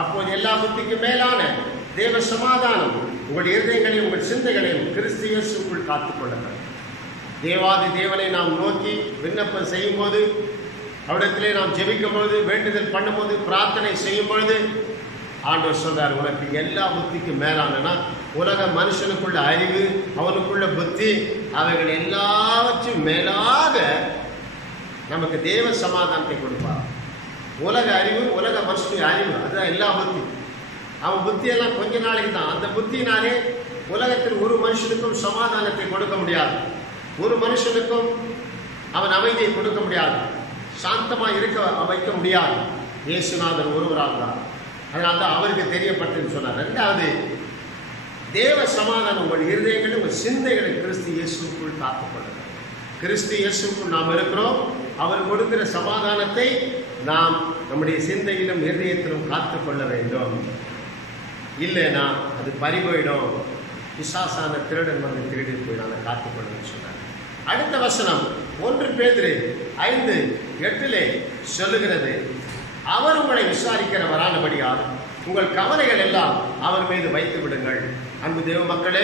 அப்போது எல்லா புத்திக்கும் மேலான தேவ சமாதானம் உங்கள் இருதயங்களையும் உங்கள் சிந்தைகளையும் கிறிஸ்து இயேசுக்குள் காத்துக்கொள்ளுங்கள். தேவாதி தேவனை நாம் நோக்கி விண்ணப்பம் செய்யும் போது, அவரிடத்திலே நாம் ஜெபிக்கும் பொழுது, வேண்டுதல் பண்ணும்போது, பிரார்த்தனை செய்யும் பொழுது ஆண்டவர் சொல்றார், உனக்கு எல்லா புத்திக்கும் மேலானா உலக மனுஷனுக்குள்ள அறிவு, அவனுக்குள்ள புத்தி, அவைகள் எல்லாவற்றும் மேலாக நமக்கு தேவ சமாதானத்தை கொடுப்பார். உலக அறிவு, உலக மனுஷனுடைய அறிவு, அதுதான் எல்லா புத்தி. அவன் புத்தியெல்லாம் கொஞ்ச நாளைக்கு தான். அந்த புத்தினாலே உலகத்தில் ஒரு மனுஷனுக்கும் சமாதானத்தை கொடுக்க முடியாது. ஒரு மனுஷனுக்கும் அவன் அமைதியை கொடுக்க முடியாது. சாந்தமாக இருக்க வைக்க முடியாது. இயேசுநாதர் ஒருவராக தான். அதனால்தான் அவருக்கு தெரியப்பட்டுன்னு சொன்னார். 2வது, தேவ சமாதானம் உங்கள் இருதயங்களை உங்கள் சிந்தைகளை கிறிஸ்து இயேசுக்குள் காத்துக்கொள்ளுங்கள். கிறிஸ்து இயேசுக்குள் நாம் இருக்கிறோம். அவர் கொடுக்கிற சமாதானத்தை நாம் நம்முடைய சிந்தையிலும் இருதயத்திலும் காத்துக்கொள்ள வேண்டும். இல்லைன்னா அது பறிபோயிடும். பிசாசான திருடன் வந்து திருடி போய் நாங்கள் காத்துக்கொள்ளணும்னு சொன்னார். அடுத்த வசனம் 1 பேதுரு 5:8 சொல்லுகிறது, அவர் உங்களை விசாரிக்கிறவரானபடியால் உங்கள் கவலைகள் எல்லாம் அவர் மீது வைத்து விடுங்கள். அன்பு தேவ மக்களே,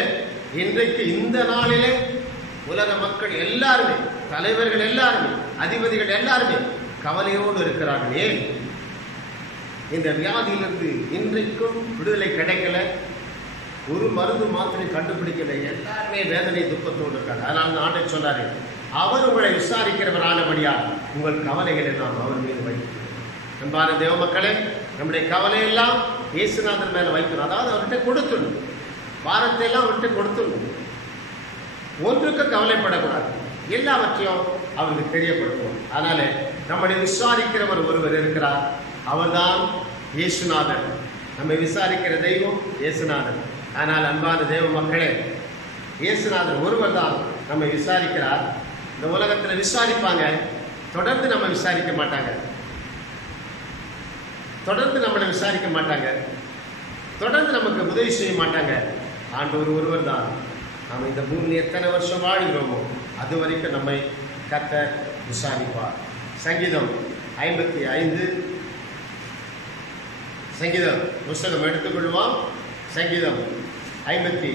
இன்றைக்கு இந்த நாளிலே உலக மக்கள் எல்லாருமே, தலைவர்கள் எல்லாருமே, அதிபதிகள் எல்லாருமே கவலையோடு இருக்கிறார்கள். ஏன்? இந்த வியாதியிலிருந்து இன்றைக்கும் விடுதலை கிடைக்கல. ஒரு மருந்து மாத்திரை கண்டுபிடிக்கல. எல்லாருமே வேதனை துக்கத்தோடு இருக்காங்க. அதனால ஆண்டவர் சொன்னாரு, அவர் உங்களை விசாரிக்கிறவரானபடியால் உங்கள் கவலைகள் எல்லாம் அவர் மீது வைத்து. அன்பான தேவ மக்களே, நம்முடைய கவலையெல்லாம் இயேசுநாதர் மேல வைக்கணும். அதாவது அவர்கிட்ட கொடுத்துடணும். பாரத்தை எல்லாம் அவர்கிட்ட கொடுத்துடணும். ஒன்றுக்கு கவலைப்படக்கூடாது. எல்லாவற்றையும் அவருக்கு தெரியப்படுத்துவோம். அதனால நம்மளை விசாரிக்கிறவர் ஒருவர் இருக்கிறார், அவர்தான் இயேசுநாதர். நம்மை விசாரிக்கிற தெய்வம் இயேசுநாதர். ஆனால் அன்பான தேவ மக்களே, இயேசுநாதர் ஒருவர் தான் நம்மை விசாரிக்கிறார். இந்த உலகத்தில் விசாரிப்பாங்க, தொடர்ந்து நம்ம விசாரிக்க மாட்டாங்க, தொடர்ந்து நம்மளை விசாரிக்க மாட்டாங்க, தொடர்ந்து நமக்கு உதவி செய்ய மாட்டாங்க. ஆண்டவர் ஒருவர் தான். நம்ம இந்த பூமியில் எத்தனை வருஷம் வாழ்கிறோமோ அது வரைக்கும் நம்மை கர்த்தர் விசாரிப்பார். சங்கீதம் 55 சங்கீதம் புஸ்தகம் எடுத்துக்கொள்வோம். சங்கீதம் 55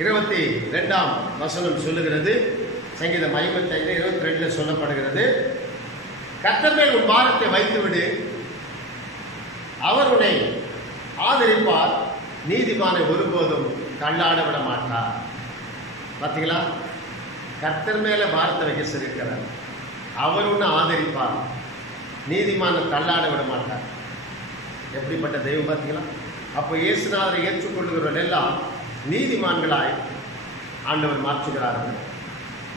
22ஆம் வசனம் சொல்லுகிறது. சங்கீதம் 55 22 சொல்லப்படுகிறது, கர்த்தர் மேல் உன் பாரத்தை வைத்துவிடு, அவர் உன்னை ஆதரிப்பார், நீதிமானை ஒருபோதும் தள்ளாட விட மாட்டார். பார்த்தீங்களா? கர்த்தர் மேல பாரத்தை வைக்க சொல்லியிருக்கிறார். அவர் உன்னை ஆதரிப்பார், நீதிமானை தள்ளாட விட மாட்டார். எப்படிப்பட்ட தெய்வம் பார்த்தீங்களா? அப்போ இயேசுநாதரை ஏற்றுக்கொள்ளுகிறவர்கள் எல்லாம் நீதிமான்களாய் ஆண்டவர் மாற்றுகிறார்கள்.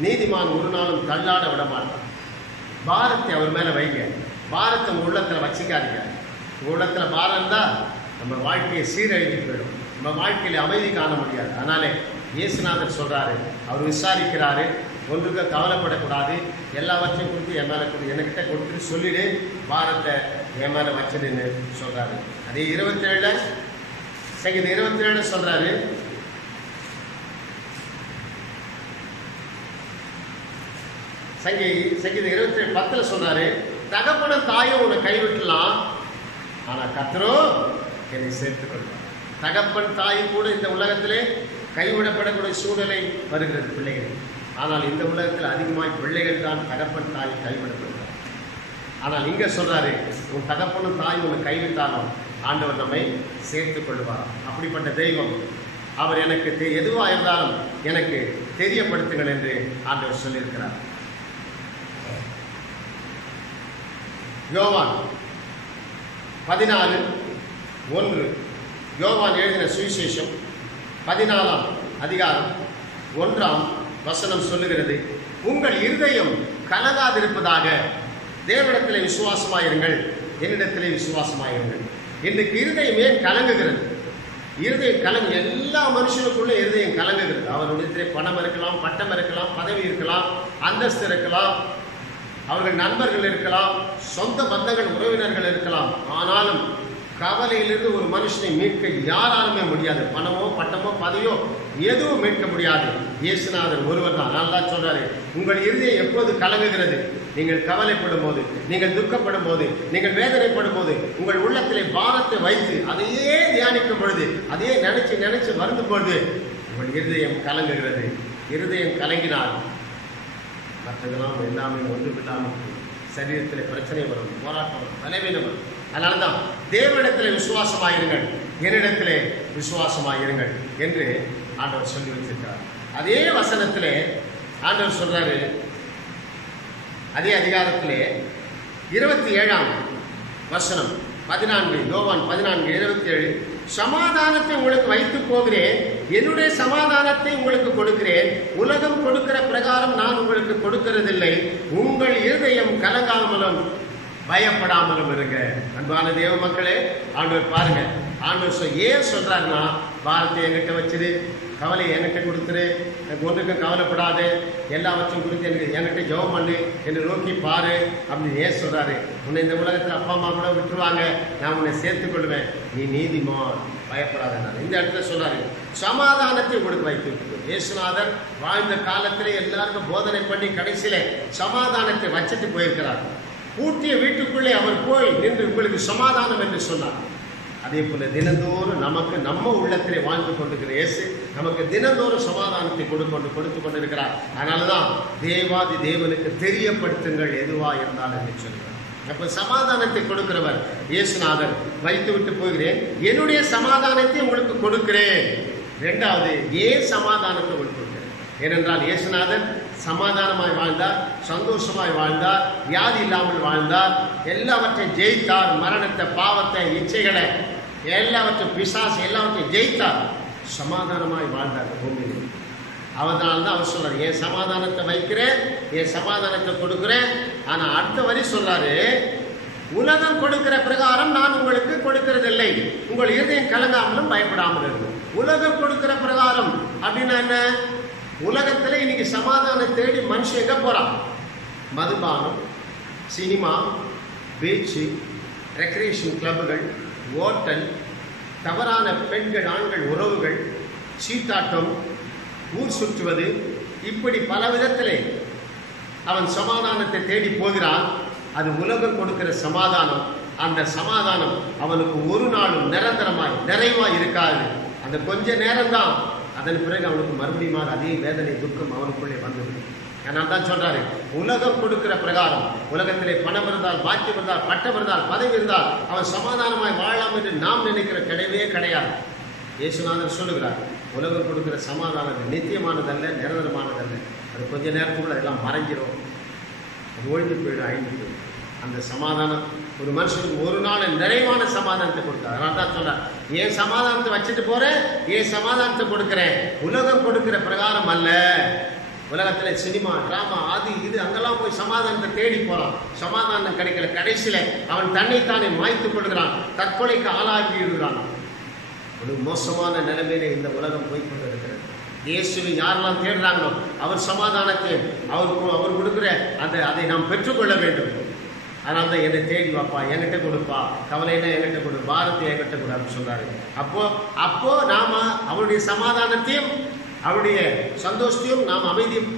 நீதிமான் ஒரு நாளும் தள்ளாட விட மாட்டார். பாரத்தை அவர் மேலே வைங்க. பாரத்தை உங்கள் உள்ளத்தில் வச்சுக்காதீங்க. உங்கள் உள்ளத்தில் பாரம் இருந்தால் நம்ம வாழ்க்கையை சீரழிஞ்சு போயிடும், நம்ம வாழ்க்கையில் அமைதி காண முடியாது. அதனாலே இயேசுநாதர் சொல்கிறாரு, அவர் விசாரிக்கிறாரு, ஒன்றுக்கு கவலைப்படக்கூடாது, எல்லாவற்றையும் கொடுத்து என் மேலே கொடு, என்கிட்ட கொடுத்துட்டு சொல்லிடு, பாரத்தை என் மேலே வச்சிடுன்னு சொல்கிறாரு. அதே 27 சங்கீதம் 27 சொல்கிறாரு. சங்கீதம் 27:10 சொல்றாரு, தகப்பனும் தாயும் உன்னை கைவிட்டலாம், ஆனா கர்த்தரோ என்னை சேர்த்துக் கொள்வார். தகப்பன் தாயும் கூட இந்த உலகத்திலே கைவிடப்படக்கூடிய சூழ்நிலை வருகிறது பிள்ளைகள். ஆனால் இந்த உலகத்தில் அதிகமாய் பிள்ளைகள் தான் தகப்பன் தாய் கைவிடப்படுகிறார். ஆனால் இங்க சொல்றாரு, உன் தகப்பனும் தாயும் உன்னை கைவிட்டாலும் ஆண்டவர் நம்மை சேர்த்துக் கொள்வார். அப்படிப்பட்ட தெய்வம் அவர் எனக்கு எதுவாக இருந்தாலும் எனக்கு தெரியப்படுத்துங்கள் என்று ஆண்டவர் சொல்லியிருக்கிறார். யோவான் 14:1 யோவான் எழுதின சுவிசேஷம் 14ஆம் அதிகாரம் 1ஆம் வசனம் சொல்லுகிறது, உங்கள் இருதயம் கலங்காதிருப்பதாக தேவனிடத்திலே விசுவாசமாயிருங்கள், என்னிடத்திலே விசுவாசமாயிருங்கள். இன்றைக்கு இருதயம் ஏன் கலங்குகிறது? இருதயம் கலங்கு, எல்லா மனுஷனுக்குள்ள இருதயம் கலங்குகிறது. அவருடைய பணம் இருக்கலாம், பட்டம் இருக்கலாம், பதவி இருக்கலாம், அந்தஸ்து இருக்கலாம், அவர்கள் நண்பர்கள் இருக்கலாம், சொந்த பந்தங்கள் உறவினர்கள் இருக்கலாம். ஆனாலும் கவலையிலிருந்து ஒரு மனுஷனை மீட்க யாராலுமே முடியாது. பணமோ பட்டமோ பதவியோ எதுவும் மீட்க முடியாது. இயேசுநாதர் ஒருவர் தான். நல்லா சொல்றாரு, உங்கள் இருதயம் எப்போது கலங்குகிறது? நீங்கள் கவலைப்படும் போது, நீங்கள் துக்கப்படும் போது, நீங்கள் வேதனைப்படும் போது, உங்கள் உள்ளத்திலே பாரத்தை வைத்து அதையே தியானிக்கும் பொழுது, அதையே நினைச்சு நினைச்சு வரும் பொழுது உங்கள் இருதயம் கலங்குகிறது. இருதயம் கலங்கினால் மற்றதெல்லாம் எல்லாமே ஒன்றுமில்லாமல் சரீரத்தில் பிரச்சனை வரும், போராட்டம் வரும், பலவீனம் வரும். அதனால தான் தேவனிடத்தில் விசுவாசமாயிருங்கள், என்னிடத்திலே விசுவாசமாயிருங்கள் என்று ஆண்டவர் சொல்லி வச்சிருக்கிறார். அதே வசனத்திலே ஆண்டவர் சொல்றாரு, அதே அதிகாரத்திலே 27ஆம் வசனம் 14 யோவான் 14:27, சமாதானத்தை உங்களுக்கு வைத்து போகிறேன், என்னுடைய சமாதானத்தை உங்களுக்கு கொடுக்கிறேன், உலகம் கொடுக்கிற பிரகாரம் நான் உங்களுக்கு கொடுக்கிறதில்லை, உங்கள் இருதயம் கலங்காமலும் பயப்படாமலும் இருங்க. அன்பான தேவ மக்களே, ஆண்டவர் பாருங்க, ஆண்டவர் ஏன் சொல்றாருன்னா, பாரத்தை என்கிட்ட வச்சிரு, கவலை என்கிட்ட கொடுத்துரு, ஒன்றுக்கும் கவலைப்படாது, எல்லாவற்றையும் கொடுத்து என்கிட்ட ஜெபம் பண்ணு, என்னை நோக்கி பாரு அப்படின்னு ஏன் சொல்றாரு. உன்னை இந்த உலகத்தில் அப்பா அம்மா கூட விட்டுருவாங்க, நான் உன்னை சேர்த்துக் கொள்வேன், நீ நீதிமான், பயப்படாத. இந்த இடத்துல சொல்றாரு, சமாதானத்தை உங்களுக்கு வைத்து. இயேசுநாதர் வாழ்ந்த காலத்திலே எல்லாருக்கும் போதனை பண்ணி கடைசியில சமாதானத்தை வச்சுட்டு போயிருக்கிறார். பூட்டிய வீட்டுக்குள்ளே அவர் போய் நின்று உங்களுக்கு சமாதானம் என்று சொன்னார். அதே போல தினந்தோறும் நமக்கு நம்ம உள்ளத்திலே வாழ்ந்து கொண்டிருக்கிற இயேசு நமக்கு தினந்தோறும் சமாதானத்தை கொடுத்து கொண்டிருக்கிறார். அதனாலதான் தேவாதி தேவனுக்கு தெரியப்படுத்துங்கள் எதுவா இருந்தால் என்று சொல்கிறார். அப்ப சமாதானத்தை கொடுக்கிறவர் இயேசுநாதர். வைத்து விட்டு போகிறேன், என்னுடைய சமாதானத்தை உங்களுக்கு கொடுக்கிறேன். இரண்டாவது, ஏன் சமாதானத்தை உங்களுக்கு கொடுக்கிறேன்? ஏனென்றால் இயேசுநாதர் சமாதானமாய் வாழ்ந்தார், சந்தோஷமாய் வாழ்ந்தார், வியாதி இல்லாமல் வாழ்ந்தார், எல்லாவற்றையும் ஜெயித்தார். மரணத்தை, பாவத்தை, இச்சைகளை, எல்லாவற்றையும் பிசாசு எல்லாவற்றையும் ஜெயித்தார். சமாதானமாய் வாழ்ந்தார் பூமியில். அதனால்தான் அவர் சொல்றாரு, என் சமாதானத்தை வைக்கிறேன், என் சமாதானத்தை கொடுக்கிறேன். ஆனா அடுத்த வரி சொல்றாரு, உலகம் கொடுக்கிற பிரகாரம் நான் உங்களுக்கு கொடுக்கிறதில்லை, உங்கள் இதயம் கலங்காமலும் பயப்படாமல் இருக்கும். உலகம் கொடுக்கிற பிரகாரம் அப்படின்னா என்ன? உலகத்துல இன்னைக்கு சமாதானம் தேடி மனுஷன் எங்க போறான்? மதுபானம், சினிமா, பீச்சு, ரெக்ரியேஷன் கிளப்புகள், ஓட்டல், தவறான பெண்கள் ஆண்கள் உறவுகள், சீட்டாட்டம், ஊர் சுற்றுவது, இப்படி பல விதத்திலே அவன் சமாதானத்தை தேடி போகிறான். அது உலகம் கொடுக்கிற சமாதானம். அந்த சமாதானம் அவனுக்கு ஒரு நாளும் நிரந்தரமாய் நிறைவாய் இருக்காது. அந்த கொஞ்ச நேரம்தான். அதன் பிறகு அவனுக்கு மறுபடியும் அதே வேதனை துக்கம் அவனுக்குள்ளே வந்துவிடும். அதனால தான் சொல்றாரு, உலகம் கொடுக்கிற பிரகாரம், உலகத்திலே பணம் இருந்தால், பாக்கியம் இருந்தால், பட்டம் இருந்தால், பதவி இருந்தால் அவன் சமாதானமாய் வாழலாம் என்று நாம் நினைக்கிற கிடையவே கிடையாது. இயேசுநாதர் சொல்லுகிறார், உலகம் கொடுக்கிற சமாதானம் நித்தியமானதல்ல, நிரந்தரமானதல்ல. அது கொஞ்ச நேரத்துக்குள்ள எல்லாம் மறைஞ்சிடும், அது ஒழிந்து போயிடும், அழிந்து போயிடும். அந்த சமாதானம் ஒரு மனுஷனுக்கு ஒரு நாள் நிறைவான சமாதானத்தை கொடுத்தார். அதனால தான் சொல்றார், என் சமாதானத்தை வச்சுட்டு போறேன், என் சமாதானத்தை கொடுக்கிறேன், உலகம் கொடுக்கிற பிரகாரம் அல்ல. உலகத்துல சினிமா, டிராமா, அது இது அங்கெல்லாம் போய் சமாதானத்தை தேடி போறான். சமாதானம் கிடைக்கல. கடைசியில அவன் தன்னைத்தானே மாய்த்துக் கொள்கிறான், தற்கொலைக்கு ஆளாகி இருக்கிறான். ஒரு மோசமான நிலைமையில இந்த உலகம் போய் கொண்டிருக்கிறது. இயேசுவை யாரெல்லாம் தேடுறாங்களோ அவர் சமாதானத்தை அவர் கொடுக்கிற அதை நாம் பெற்றுக்கொள்ள வேண்டும். அதனால தான் என்னை தேடி வாப்பா, என்கிட்ட கொடுப்பா, கவலைன்னா என்கிட்ட கொடு, பாரத்தை என்கிட்ட கொடு அப்படின்னு சொல்றாரு. அப்போ நாம அவருடைய சமாதானத்தையும் அவருடைய சந்தோஷத்தையும் நாம் அமைதியும்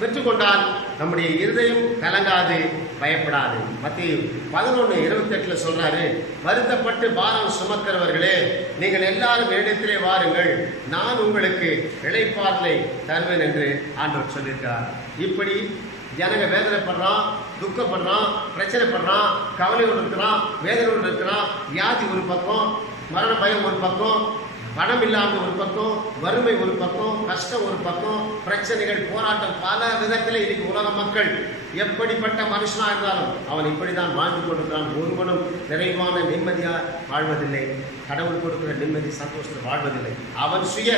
பெற்றுக்கொண்டால் நம்முடைய இருதயம் கலங்காது, பயப்படாது. மத்திய 11:28 சொல்றாரு, வருத்தப்பட்டு பாரம் சுமக்கிறவர்களே, நீங்கள் எல்லாரும் இடத்திலே வாருங்கள், நான் உங்களுக்கு இளைப்பாறுதலை தருவேன் என்று ஆண்டவர் சொல்லியிருக்கிறார். இப்படி ஜனங்க வேதனைப்படுறான், துக்கப்படுறான், பிரச்சனைப்படுறான், கவலையோடு இருக்கிறான், வேதனையோடு இருக்கிறான். வியாதி ஒரு பக்கம், மரண பயம் ஒரு பக்கம், பணம் இல்லாமல் ஒரு பக்கம், வறுமை ஒரு பக்கம், கஷ்டம் ஒரு பக்கம், பிரச்சனைகள், போராட்டம், பல விதத்தில் இன்னைக்கு உலக மக்கள் எப்படிப்பட்ட மனுஷனா இருந்தாலும் அவன் இப்படிதான் வாழ்ந்து கொண்டிருக்கிறான். ஒருவனும் நிறைவான நிம்மதியா வாழ்வதில்லை, கடவுள் கொடுக்கிற நிம்மதி சந்தோஷத்தில் வாழ்வதில்லை. அவன் சுய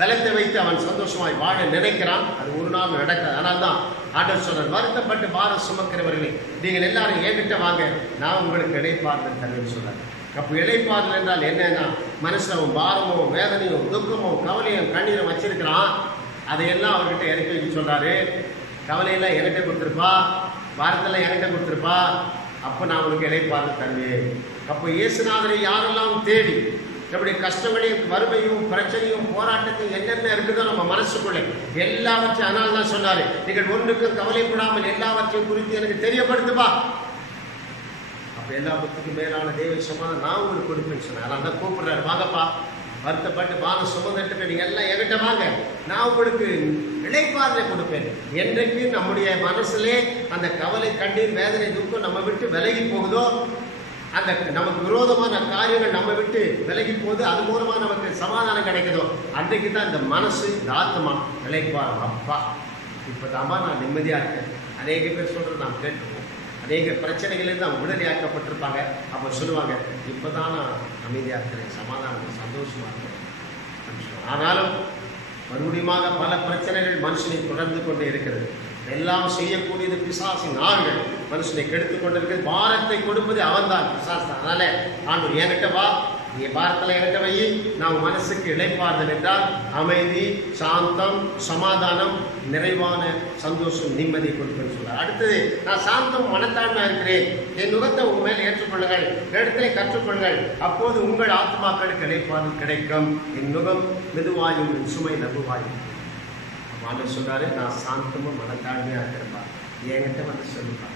பலத்தை வைத்து அவன் சந்தோஷமாய் வாழ நினைக்கிறான். அது ஒரு நாள் நடக்காது. அதனால தான் ஆண்டவர் சொல்றார், வருத்தப்பட்டு பாரம் சுமக்கிறவர்களே, நீங்கள் எல்லாரும் என்கிட்ட வாங்க, நான் உங்களுக்கு இளைப்பாறுதல் தருவேன்னு சொல்றாரு. அப்போ இளைப்பாறுதல் என்றால் என்னன்னா, மனுஷன் பாரமோ, வேதனையோ, துக்கமோ, கவலையோ, கண்ணீரும் வச்சிருக்கிறான். அதையெல்லாம் அவர்கிட்ட இறக்கி வைக்க சொல்றாரு. கவலையெல்லாம் என்கிட்ட கொடுத்துருப்பா, பாரத்தெல்லாம் என்கிட்ட கொடுத்துருப்பா, அப்போ நான் உங்களுக்கு இளைப்பாறுதல் தருவேன். அப்போ இயேசுநாதரை யாரெல்லாம் தேடி நம்முடைய கஷ்டங்களையும், வறுமையும், பிரச்சனையும், போராட்டத்தையும் என்னென்ன இருக்குதோ நம்ம மனசுக்குள்ளே எல்லாவற்றையும், அதனால தான் சொன்னாரு, நீங்கள் ஒன்றுக்கும் கவலைப்படாமல் எல்லாவற்றையும் குறித்து எனக்கு தெரியப்படுத்துப்பா. அப்ப எல்லாத்துக்கும் மேலான தெய்வ சமாதானம் நான் உங்களுக்கு கொடுப்பேன்னு சொன்னேன். அதனால தான் கூப்பிடுறாரு, வாங்கப்பா, வருத்தப்பட்டு பானம் சுமந்துட்டு நீங்க எல்லாம் என்கிட்ட வாங்க, நான் உங்களுக்கு இளைப்பாறுதலை கொடுப்பேன். என்றைக்கு நம்முடைய மனசுலே அந்த கவலை, கண்ணீர், வேதனை, துக்கம் நம்ம விட்டு விலகி போகுதோ, அந்த நமக்கு விரோதமான காரியங்கள் நம்ம விட்டு விலகி போகுது, அது மூலமா நமக்கு சமாதானம் கிடைக்குதோ, அன்றைக்கு தான் இந்த மனசு, இந்த ஆத்மா இளைப்பாறும். அப்பா, இப்பதாம்மா நான் நிம்மதியா இருக்கேன். அநேக பேர் சொல்றது நாம் கேட்டுருவோம். அநேக பிரச்சனைகளிலிருந்து அவங்க விடுதலையாக்கப்பட்டிருப்பாங்க. அப்போ சொல்லுவாங்க, இப்பதான் நான் அமைதியா இருக்கிறேன், சமாதானம், சந்தோஷமா இருக்கிறேன். ஆனாலும் மறுபடியும் பல பிரச்சனைகள் மனுஷனை தொடர்ந்து கொண்டே இருக்கிறது. எல்லாம் செய்யக்கூடியது பிசாசின் ஆண்கள் மனுஷனை கெடுத்து கொண்டிருக்கிறது. பாரத்தை கொடுப்பது அவன் தான், பிசாசு தான். அதனால ஆண்டவர் என்கிட்ட வா, நீ பாரத்தில் என்கிட்ட வை, நான் மனசுக்கு இளைப்பாறுதல் என்றால் அமைதி, சாந்தம், சமாதானம், நிறைவான சந்தோஷம், நிம்மதியை கொடுப்பேன்னு சொல்றார். அடுத்தது, நான் சாந்தம் மனத்தாழ்மையா இருக்கிறேன், என் நுகத்தை உங்க மேல் ஏற்றுக்கொள்ளுங்கள், இடத்திலே கற்றுக்கொள்ளுங்கள், அப்போது உங்கள் ஆத்மாக்களுக்கு இளைப்பாறுதல் கிடைக்கும். என் நுகம் மெதுவாயும், சுமை லகுவாயும். ஆண்டவர் சொல்றாரு, நான் சாந்தமும் மனத்தாழ்மையா இருக்கிறப்பா, என்கிட்ட வந்து சொல்லுப்பா,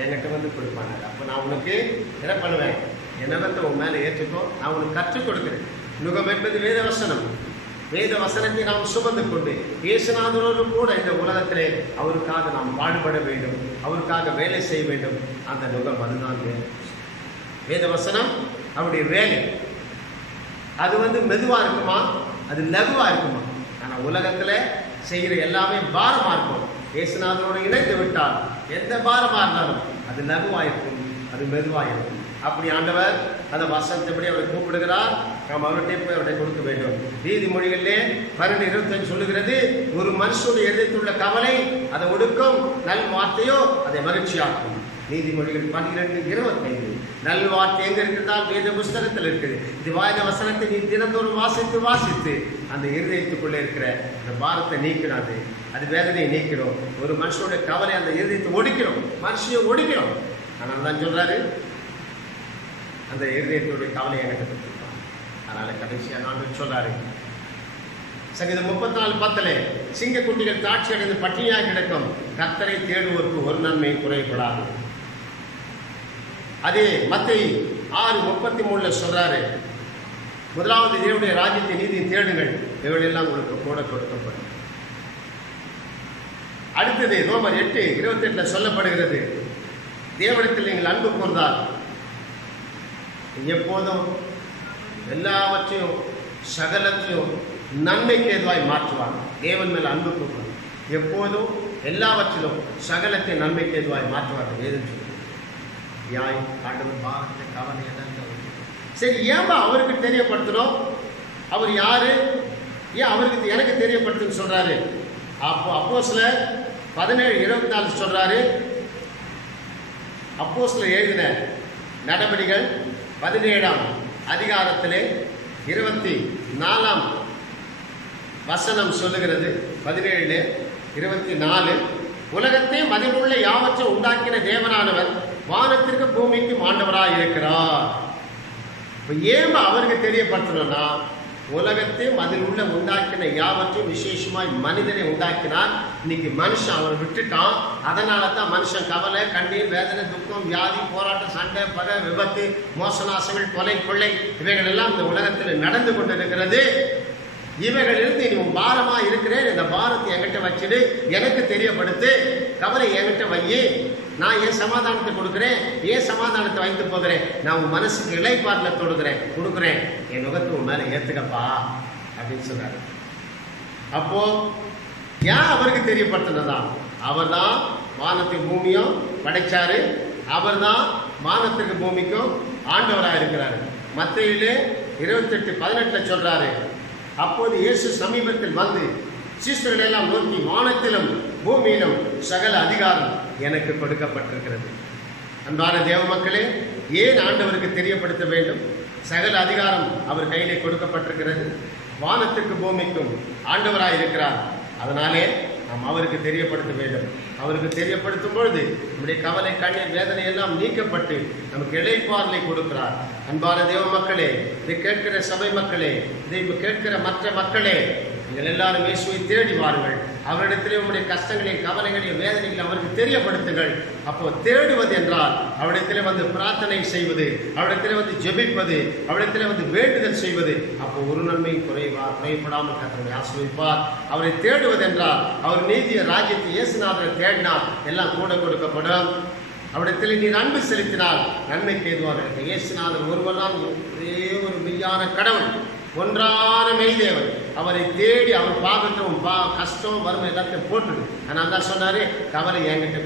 என்கிட்ட வந்து கொடுப்பாங்க. அப்போ நான் உனக்கு என்ன பண்ணுவேன், என் நுகத்தை உன் மேலே ஏற்றுக்கோ, நான் உனக்கு கற்றுக் கொடுக்கிறேன். நுகம் என்பது வேத வசனம். வேத வசனத்தை நாம் சுமந்து கொண்டு இயேசுநாதரோடு கூட இந்த உலகத்திலே அவருக்காக நாம் பாடுபட வேண்டும், அவருக்காக வேலை செய்ய வேண்டும். அந்த நுகம் அதுதான் வேத வசனம், அவருடைய வேலை. அது மெதுவா இருக்குமா, அது லகுவா இருக்குமா? ஆனால் உலகத்துல செய்கிற எல்லாமே பாரமா இருக்கும். இயேசுநாதரோடு இணைந்து விட்டால் எந்த பாரமா இருந்தாலும் அது லகுவாயிருக்கும், அது மெதுவாயிருக்கும். அப்படி ஆண்டவர் அந்த வசனத்தைப்படி அவரை கூப்பிடுகிறார். நாம் அவர்கிட்ட போய் அவரை கொடுக்க வேண்டும். நீதிமொழிகளிலே 12:25 சொல்லுகிறது, ஒரு மனுஷனுடைய இதயத்தில் உள்ள கவலை அதை ஒடுக்கும், நல் வார்த்தையோ அதை மகிழ்ச்சியாக்கும். நீதிமொழிகள் 12:25. நல் வார்த்தை எங்க இருக்கிறதால் வேத புஸ்தகத்தில் இருக்குது. இது வாய்ந்த வசனத்தை நீ தினந்தோறும் வாசித்து வாசித்து அந்த இருதயத்துக்குள்ளே இருக்கிற அந்த பாரத்தை நீக்கிறாது, அது வேதனையை நீக்கிறோம். ஒரு மனுஷனுடைய கவலை அந்த இருதயத்தை ஒடுக்கிறோம், மனுஷனையை ஒடுக்கிறோம். ஆனால் தான் சொல்றாரு, அந்த இருதயத்துடைய கவலை எனக்கு கொடுத்திருப்பான். அதனால கடைசியாக நான் சொல்றாரு, சங்கீதம் 34:10 சிங்கக்குட்டிகள் தாட்சி அடைந்து பட்டினியாக கிடக்கும், கர்த்தரை தேடுவோருக்கு ஒரு நன்மை குறைபடாது. அதே மத்தேயு 6:33 சொல்றாரு, முதலாவது தேவனுடைய ராஜ்யத்தை நீதியை தேடுங்கள், இவைகளெல்லாம் உங்களுக்கு கூட கொடுக்கப்படும். அடுத்தது ரோமர் 8:28 சொல்லப்படுகிறது, தேவனிடத்தில் நீங்கள் அன்பு கூர்ந்தால் எப்போதும் எல்லாவற்றையும் சகலத்தையும் நன்மைக்கு எதுவாய் மாற்றுவார். தேவன் மேல் அன்பு கூறுவார், எப்போதும் எல்லாவற்றிலும் சகலத்தை நன்மைக்கு எதுவாய் மாற்றுவார். வேதம் சொல்லுது. யாய் ஆண்டவர் பாரத்தை கவலை எல்லாம் சரி, ஏன்பா அவருக்கு தெரியப்படுத்தணும்? அவர் யாரு? ஏன் அவருக்கு எனக்கு தெரியப்படுத்துன்னு சொல்றாரு? அப்போஸ்தலர் 17:24 சொல்றாரு. அப்போஸ்தலர் எழுதின நடபடிகள் 17ஆம் அதிகாரத்திலே 24ஆம் வசனம் சொல்லுகிறது. 17:24 உலகத்தையும் அதிலுள்ள யாவற்றையும் உண்டாக்கின தேவனானவர் வானத்திற்கு பூமிக்கும் ஆண்டவராய் இருக்கிறார். இப்ப ஏன் அவருக்கு தெரியப்படுத்தணும்னா, உலகத்தையும் அதில் உள்ள உண்டாக்கின யாவற்றையும் விசேஷமாய் மனிதனை உண்டாக்கினார். இன்னைக்கு மனுஷன் அவன் விட்டுட்டான். அதனால தான் மனுஷன் கவலை, கண்ணீர், வேதனை, துக்கம், வியாதி, போராட்டம், சண்டை, பகை, விபத்து, மோசநாசங்கள், கொலை, கொள்ளை இவைகள் எல்லாம் இந்த உலகத்தில் நடந்து கொண்டிருக்கிறது. இவைகள் இருந்து நீ பாரமா இருக்கிறேன், இந்த பாரத்தை என்கிட்ட வச்சுடு, எனக்கு தெரியப்படுத்து, கவலை என்கிட்ட வையி, நான் ஏன் சமாதானத்தை கொடுக்குறேன், ஏன் சமாதானத்தை வைத்து போகிறேன், நான் உன் மனசுக்கு இளைப்பாறுதலை கொடுக்குறேன், என் நுகத்தை உன் மேல ஏத்துக்கப்பா அப்படின்னு சொல்றாரு. அப்போ ஏன் அவருக்கு தெரியப்படுத்தினதா? அவர் தான் வானத்தையும் பூமியும் படைச்சாரு. அவர் தான் வானத்துக்கு பூமிக்கும் ஆண்டவராக இருக்கிறாரு. மத்தேயுவிலே 28:18 சொல்றாரு, அப்போது இயேசு சமீபத்தில் வந்து சீஷர்களை எல்லாம் நோக்கி, வானத்திலும் பூமியிலும் சகல அதிகாரம் எனக்கு கொடுக்கப்பட்டிருக்கிறது. அன்பான தேவ மக்களே, ஏன் ஆண்டவருக்கு தெரியப்படுத்த வேண்டும்? சகல அதிகாரம் அவர் கையிலே கொடுக்கப்பட்டிருக்கிறது. வானத்துக்கு பூமிக்கும் ஆண்டவராய் இருக்கிறார். அதனாலே நாம் அவருக்கு தெரியப்படுத்த வேண்டும். அவருக்கு தெரியப்படுத்தும் பொழுது நம்முடைய கவலை, கண்ணீர், வேதனை எல்லாம் நீக்கப்பட்டு நமக்கு இளைப்பாறுதலை கொடுக்கிறார். அன்பான தேவ மக்களே, இதை கேட்கிற சபை மக்களே, இதை கேட்கிற மற்ற மக்களே, நீங்கள் எல்லாரும் இயேசுவை தேடி வாருங்கள். அவரிடத்திலே உங்களுடைய கஷ்டங்களையும் கவலைகளையும் வேதனைகளையும் அவருக்கு தெரியப்படுத்துங்கள். அப்போ தேடுவது என்றால் அவரிடத்திலே வந்து பிரார்த்தனை செய்வது, அவரிடத்திலே வந்து ஜெபிப்பது, அவரிடத்திலே வந்து வேண்டுதல் செய்வது. அப்போ ஒரு நன்மையும் குறைபடாமல் கர்த்தரை ஆசீர்வதிப்பார். அவரை தேடுவது என்றால் அவர் நீதிய ராஜ்யத்தை இயேசுநாதரை தேடினால் எல்லாம் கூட கொடுக்கப்படும். அவரிடத்தில் நீர் அன்பு செலுத்தினால் நன்மைக்கு ஏதுவாக இருக்க. இயேசுநாதர் ஒருவர் தான் ஒரே ஒரு மெய்யான கடவுள், ஒன்றான மெய்தேவன். அவரை தேடி அவர் பாகத்தும் கஷ்டம் வறுமை எல்லாத்தையும் போட்டுது. ஆனால் தான் சொன்னாரு, கவலை என்கிட்ட,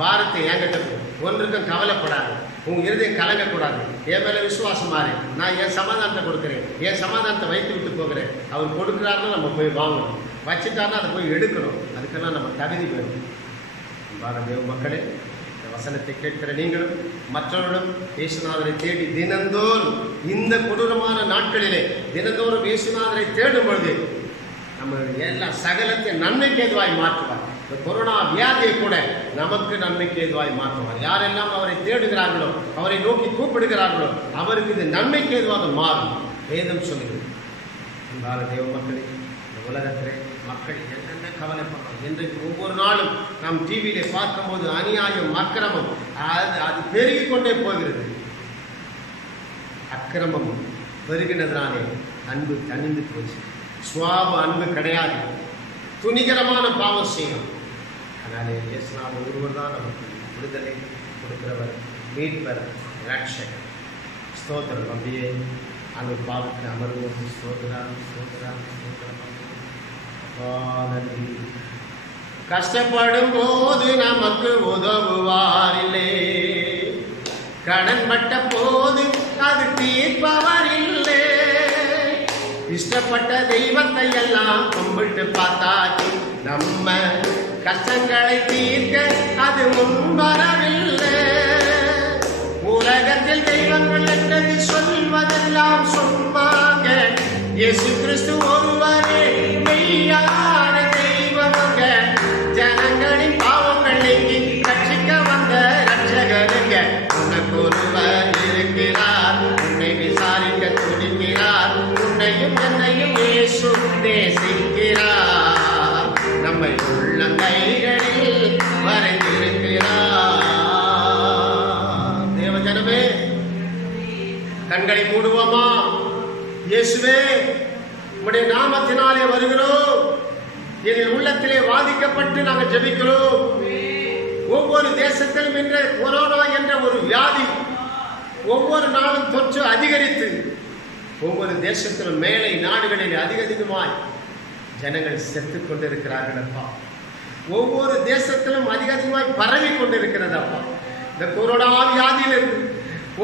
பாரத்தை என்கிட்ட, ஒன்றுக்கும் கவலைப்படாது, உங்க இருதயம் கலங்கக்கூடாது, என் மேல விசுவாசம் மாறி நான் என் சமாதானத்தை கொடுக்குறேன், என் சமாதானத்தை வைத்து விட்டு போகிறேன். அவர் கொடுக்குறாருன்னா நம்ம போய் வாங்கணும், வச்சுட்டாருன்னா அதை போய் எடுக்கணும். அதுக்கெல்லாம் நம்ம தகுதி வேணும். தேவ மக்களே, வசனத்தை கேட்கிற நீங்களும் மற்றவர்களும் இயேசுநாதரை தேடி தினந்தோறும் இந்த கொடூரமான நாட்களிலே தினந்தோறும் இயேசுநாதரை தேடும் பொழுது நம்ம எல்லா சகலத்தை நன்மைக்கு ஏதுவாய் மாற்றுவார். இந்த கொரோனா வியாதியை கூட நமக்கு நன்மைக்கு ஏதுவாய் மாற்றுவார். யாரெல்லாம் அவரை தேடுகிறார்களோ, அவரை நோக்கி கூப்பிடுகிறார்களோ, அவருக்கு இது நன்மைக்கு ஏதுவாக மாறும். வேதம் சொல்லுகிறது. தேவ மக்களே, இந்த உலகத்திலே மக்கள் என்னென்ன கவலைப்படுறோம். இன்றைக்கு ஒவ்வொரு நாளும் நாம் டிவியிலே பார்க்கும்போது அநியாயம், அக்கிரமம் அது பெருகி கொண்டே போகிறது. அக்கிரமம் பெருகினதுனாலே அன்பு தனிந்து போச்சு. சுவாப அன்பு கிடையாது, துணிகரமான பாவம் செய்யும். அதனாலே இயேசுநாதர் ஒருவர் தான் நமக்கு விடுதலை கொடுக்கிறவர், மீட்பர், ரட்சகர். ஸ்தோத்திரம். அப்படியே அந்த பாவத்தில் அமர்வோம். ஸ்தோத்திரம், ஸ்தோத்திரம், ஸ்தோத்திரம். கஷ்டப்படும் போது நமக்கு உதவுவாரில்லை, கடன் பட்ட போது அது தீர்ப்பவர் இல்லை. இஷ்டப்பட்ட தெய்வத்தை எல்லாம் கும்பிட்டு பார்த்தாச்சு, நம்ம கஷ்டங்களை தீர்க்க அது முன்வரவில்லை. உலகத்தில் தெய்வங்கள் என்று சொல்வதெல்லாம் சும்மாங்க, இயேசு கிறிஸ்து ஒருவரே மெய்யான தெய்வங்க. ஜனங்களின் பாவங்கள் நீங்கி ரட்சிக்க வந்த ரட்சகருங்க. உனக்கு ஒருவர் இருக்கிறார், உன்னை விசாரிக்க துடிக்கிறார். உன்னையும் என்னையும் இயேசு நேசிக்கிறார். நம்மை உள்ள கைகளில் வரைந்திருக்கிறார். தேவ ஜனமே, கண்களை மூடுவோமா? இயேசுவே, உம்முடைய நாமத்தினாலே வருகிறோம். எங்கள் உள்ளத்திலே வாதிக்கப்பட்டு நாங்கள் ஜெபிக்கிறோம். ஒவ்வொரு தேசத்திலும் என்ற கொரோனா என்ற ஒரு வியாதி ஒவ்வொரு நாளும் தொற்று அதிகரித்து ஒவ்வொரு தேசத்திலும் மேலை நாடுகளில் அதிகமாய் ஜனங்கள் செத்துக் கொண்டிருக்கிறார்கள் அப்பா. ஒவ்வொரு தேசத்திலும் அதிகமாய் பரவி கொண்டிருக்கிறது அப்பா. இந்த கொரோனா வியாதியிலிருந்து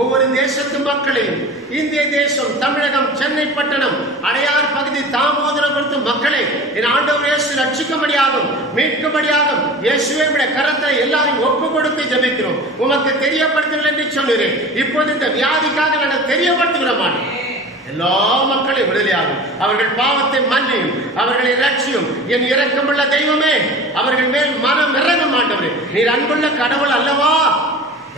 ஒவ்வொரு தேசத்து மக்களையும், இந்திய தேசம், தமிழகம், சென்னை பட்டணம், அடையார் பகுதி, தாமோதரபுரத்து மக்களை என் ஆண்டவர் இயேசு ரட்சிக்கும்படியாகும், மீட்கும்படியாகும் இயேசுவே உம்முடைய கரத்தை எல்லாரும் ஒப்பு கொடுத்து ஜெபிக்கிறோம். உமக்கு தெரியப்படுத்துங்கள் என்று சொல்லுகிறேன். இப்போது இந்த வியாதிக்காக நான் தெரியப்படுத்துகிற மாட்டேன். எல்லா மக்களையும் விடுதலையாகும். அவர்கள் பாவத்தை மன்னியும், அவர்களை ரட்சியும். என் இரக்கமுள்ள தெய்வமே, அவர்கள் மேல் மனம் இறங்க மாட்டவரே. நீர் அன்புள்ள கடவுள் அல்லவா?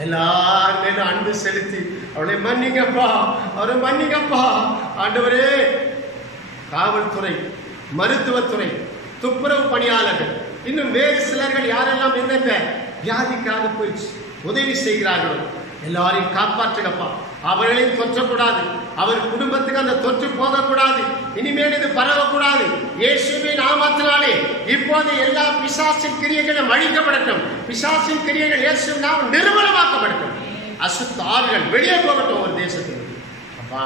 எல்லார் மேலும் அன்பு செலுத்தி அவளை மன்னிங்கப்பா, அவரை மன்னிங்கப்பா. ஆண்டவரே, காவல்துறை, மருத்துவத்துறை, துப்புரவு பணியாளர்கள், இன்னும் வேறு சிலர்கள் யாரெல்லாம் என்னென்ன வியாதிக்காக போய் உதவி செய்கிறார்களோ எல்லாரையும் காப்பாற்றுங்கப்பா. அவர்களையும் தொற்றக்கூடாது, அவர் குடும்பத்துக்கு அந்த தொற்று போகக்கூடாது, இனிமேல் இது பரவக்கூடாது. இயேசுவின் நாமத்தினாலே இப்போது எல்லா பிசாசின் கிரியைகளும் அழிக்கப்படட்டும். பிசாசின் கிரியைகள் இயேசுவின் நாமம் நிர்மூலமாக்கப்படட்டும். அசுத்த ஆவிகள் வெளியே போகட்டும் ஒரு தேசத்தில். அப்பா,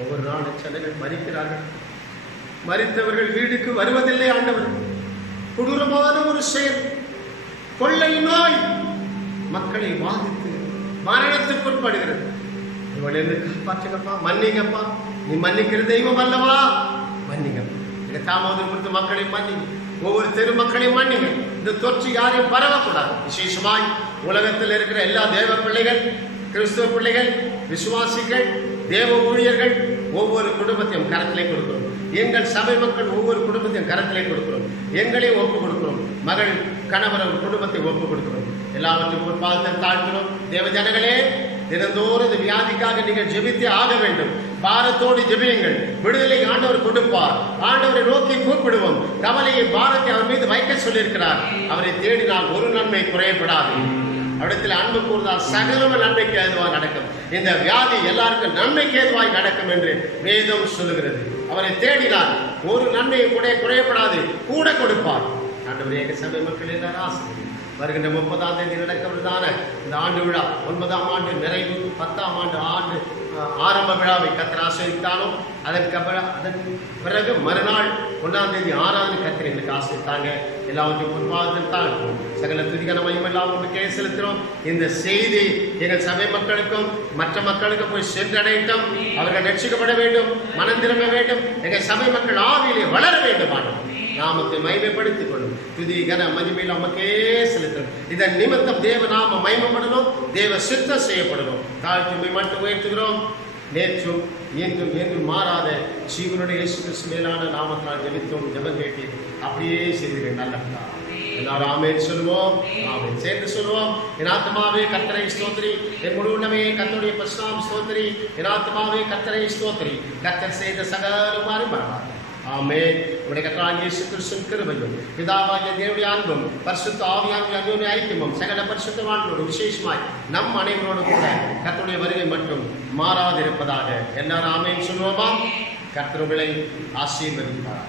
ஒவ்வொரு நாளும் ஜனங்கள் மரிக்கிறார்கள். மரித்தவர்கள் வீடுக்கு வருவதில்லை ஆண்டவர். கொடூரமான ஒரு செயல், கொள்ளை நோய் மக்களை பாதித்து மரணத்துக்குட்படுகிறது. இவளிருந்து காப்பாற்றுங்கப்பா, மன்னிங்கப்பா. நீ மன்னிக்கிற தெய்வம் அல்லவா? மன்னிங்கப்பா. எங்க தாமோதரபுரத்து மக்களை மன்னிங்க, ஒவ்வொரு தெரு மக்களையும் மன்னிங்க. இந்த தொற்று யாரையும் பரவக்கூடாது. விசேஷமாய் உலகத்தில் இருக்கிற எல்லா தேவ பிள்ளைகள், கிறிஸ்துவ பிள்ளைகள், விசுவாசிகள், தேவ ஊழியர்கள் ஒவ்வொரு குடும்பத்தையும் கரத்திலே கொடுக்கிறோம். எங்கள் சபை மக்கள் ஒவ்வொரு குடும்பத்தையும் கரத்திலே கொடுக்கிறோம். எங்களையும் ஒப்பு கொடுக்கிறோம். மகள், கணவர் குடும்பத்தை ஒப்பு கொடுக்கிறோம். எல்லாவற்றுக்கும் ஒரு பாதத்தை தாழ்த்துறோம். தேவ ஜனங்களே, தினந்தோறும் இந்த வியாதிக்காக நீங்கள் ஜெபித்தே ஆக வேண்டும். பாரத்தோடு ஜெபியுங்கள். விடுதலை ஆண்டவர் கொடுப்பார். ஆண்டவரை நோக்கி கூப்பிடுவோம். கவலையை, பாரத்தை அவர் மீது வைக்க சொல்லியிருக்கிறார். அவரை தேடினால் ஒரு நன்மை குறையப்படாது. அவரிடத்தில் அன்பு கூர்ந்தால் சகல நன்மைக்கு ஏதுவாக நடக்கும். இந்த வியாதி எல்லாருக்கும் நன்மைக்கு ஏதுவாய் நடக்கும் என்று வேதம் சொல்லுகிறது. அவரை தேடினால் ஒரு நன்மையை கூட குறையப்படாது, கூட கொடுப்பார். ஆண்டவரே, எங்க சபை மக்கள் எல்லாரும் ஆசிரியர் வருகின்ற 30ஆம் தேதி நடக்கிறதான இந்த ஆண்டு விழா, 9ஆம் ஆண்டு நிறைவு, 10ஆம் ஆண்டு ஆரம்ப விழாவை கர்த்தர் ஆசீர்வதித்தாலும் அதன் பிறகு மறுநாள் 1ஆம் தேதி 6ஆவது கர்த்தர் எங்களுக்கு ஆசீர்வதித்தாங்க. எல்லாவற்றையும் முன்பாகத்தில் தாழ்வோம். சகல துதிகன மகிமையெல்லாம் உங்களுக்கே செலுத்துகிறோம். இந்த செய்தி எங்கள் சபை மக்களுக்கும் மற்ற மக்களுக்கும் போய் சென்றடையட்டும். அவர்கள் ரட்சிக்கப்பட வேண்டும், மனம் திரும்ப வேண்டும். எங்கள் சபை மக்கள் ஆவியிலே வளர வேண்டும். நாமத்தை மகிமைப்படுத்திக் கொள்ளும். துதி கன மகிமையில் நமக்கே செலுத்தணும். இதன் நிமித்தம் தேவ நாம மகிமைப்படணும், தேவ சித்தம் செய்யப்படணும். தாழ்த்துமை மட்டும் உயர்த்துகிறோம். நேற்றும் இன்றும் என்றும் மாறாத ஜீவனுடைய இயேசு கிறிஸ்து மேலான நாமத்தால் ஜெபித்தோம், ஜெபம் கேட்டு அப்படியே செய்கிறேன். நல்ல எல்லாரும் ஆமென் சொல்லுவோம். ஆமென் சேர்ந்து சொல்லுவோம். என் ஆத்மாவே கர்த்தரை ஸ்தோத்திரி, என் முழு உள்ளமே கர்த்தருடைய பரிசுத்தம் ஸ்தோத்திரி. என் ஆத்மாவே கர்த்தரை ஸ்தோத்திரி, கர்த்தர் செய்த சகலமாரும் பரவாயில்லை. ஆமென். உடைய கர்த்தராகிய இயேசு கிறிஸ்துவின் கிருபையும் பிதாவாகிய தேவனுடைய அன்பும் பரிசுத்த ஆவியானவருடைய அன்பின் ஐக்கியமும் சகல பரிசுத்தவான்களோடு விசேஷமாய் நம் அனைவரோடு கூட கர்த்தருடைய வருகை மட்டும் மாறாதிருப்பதாக. எல்லாரும் ஆமென் சொல்லுவோமா? கர்த்தர் உங்களை ஆசீர்வதிப்பார்.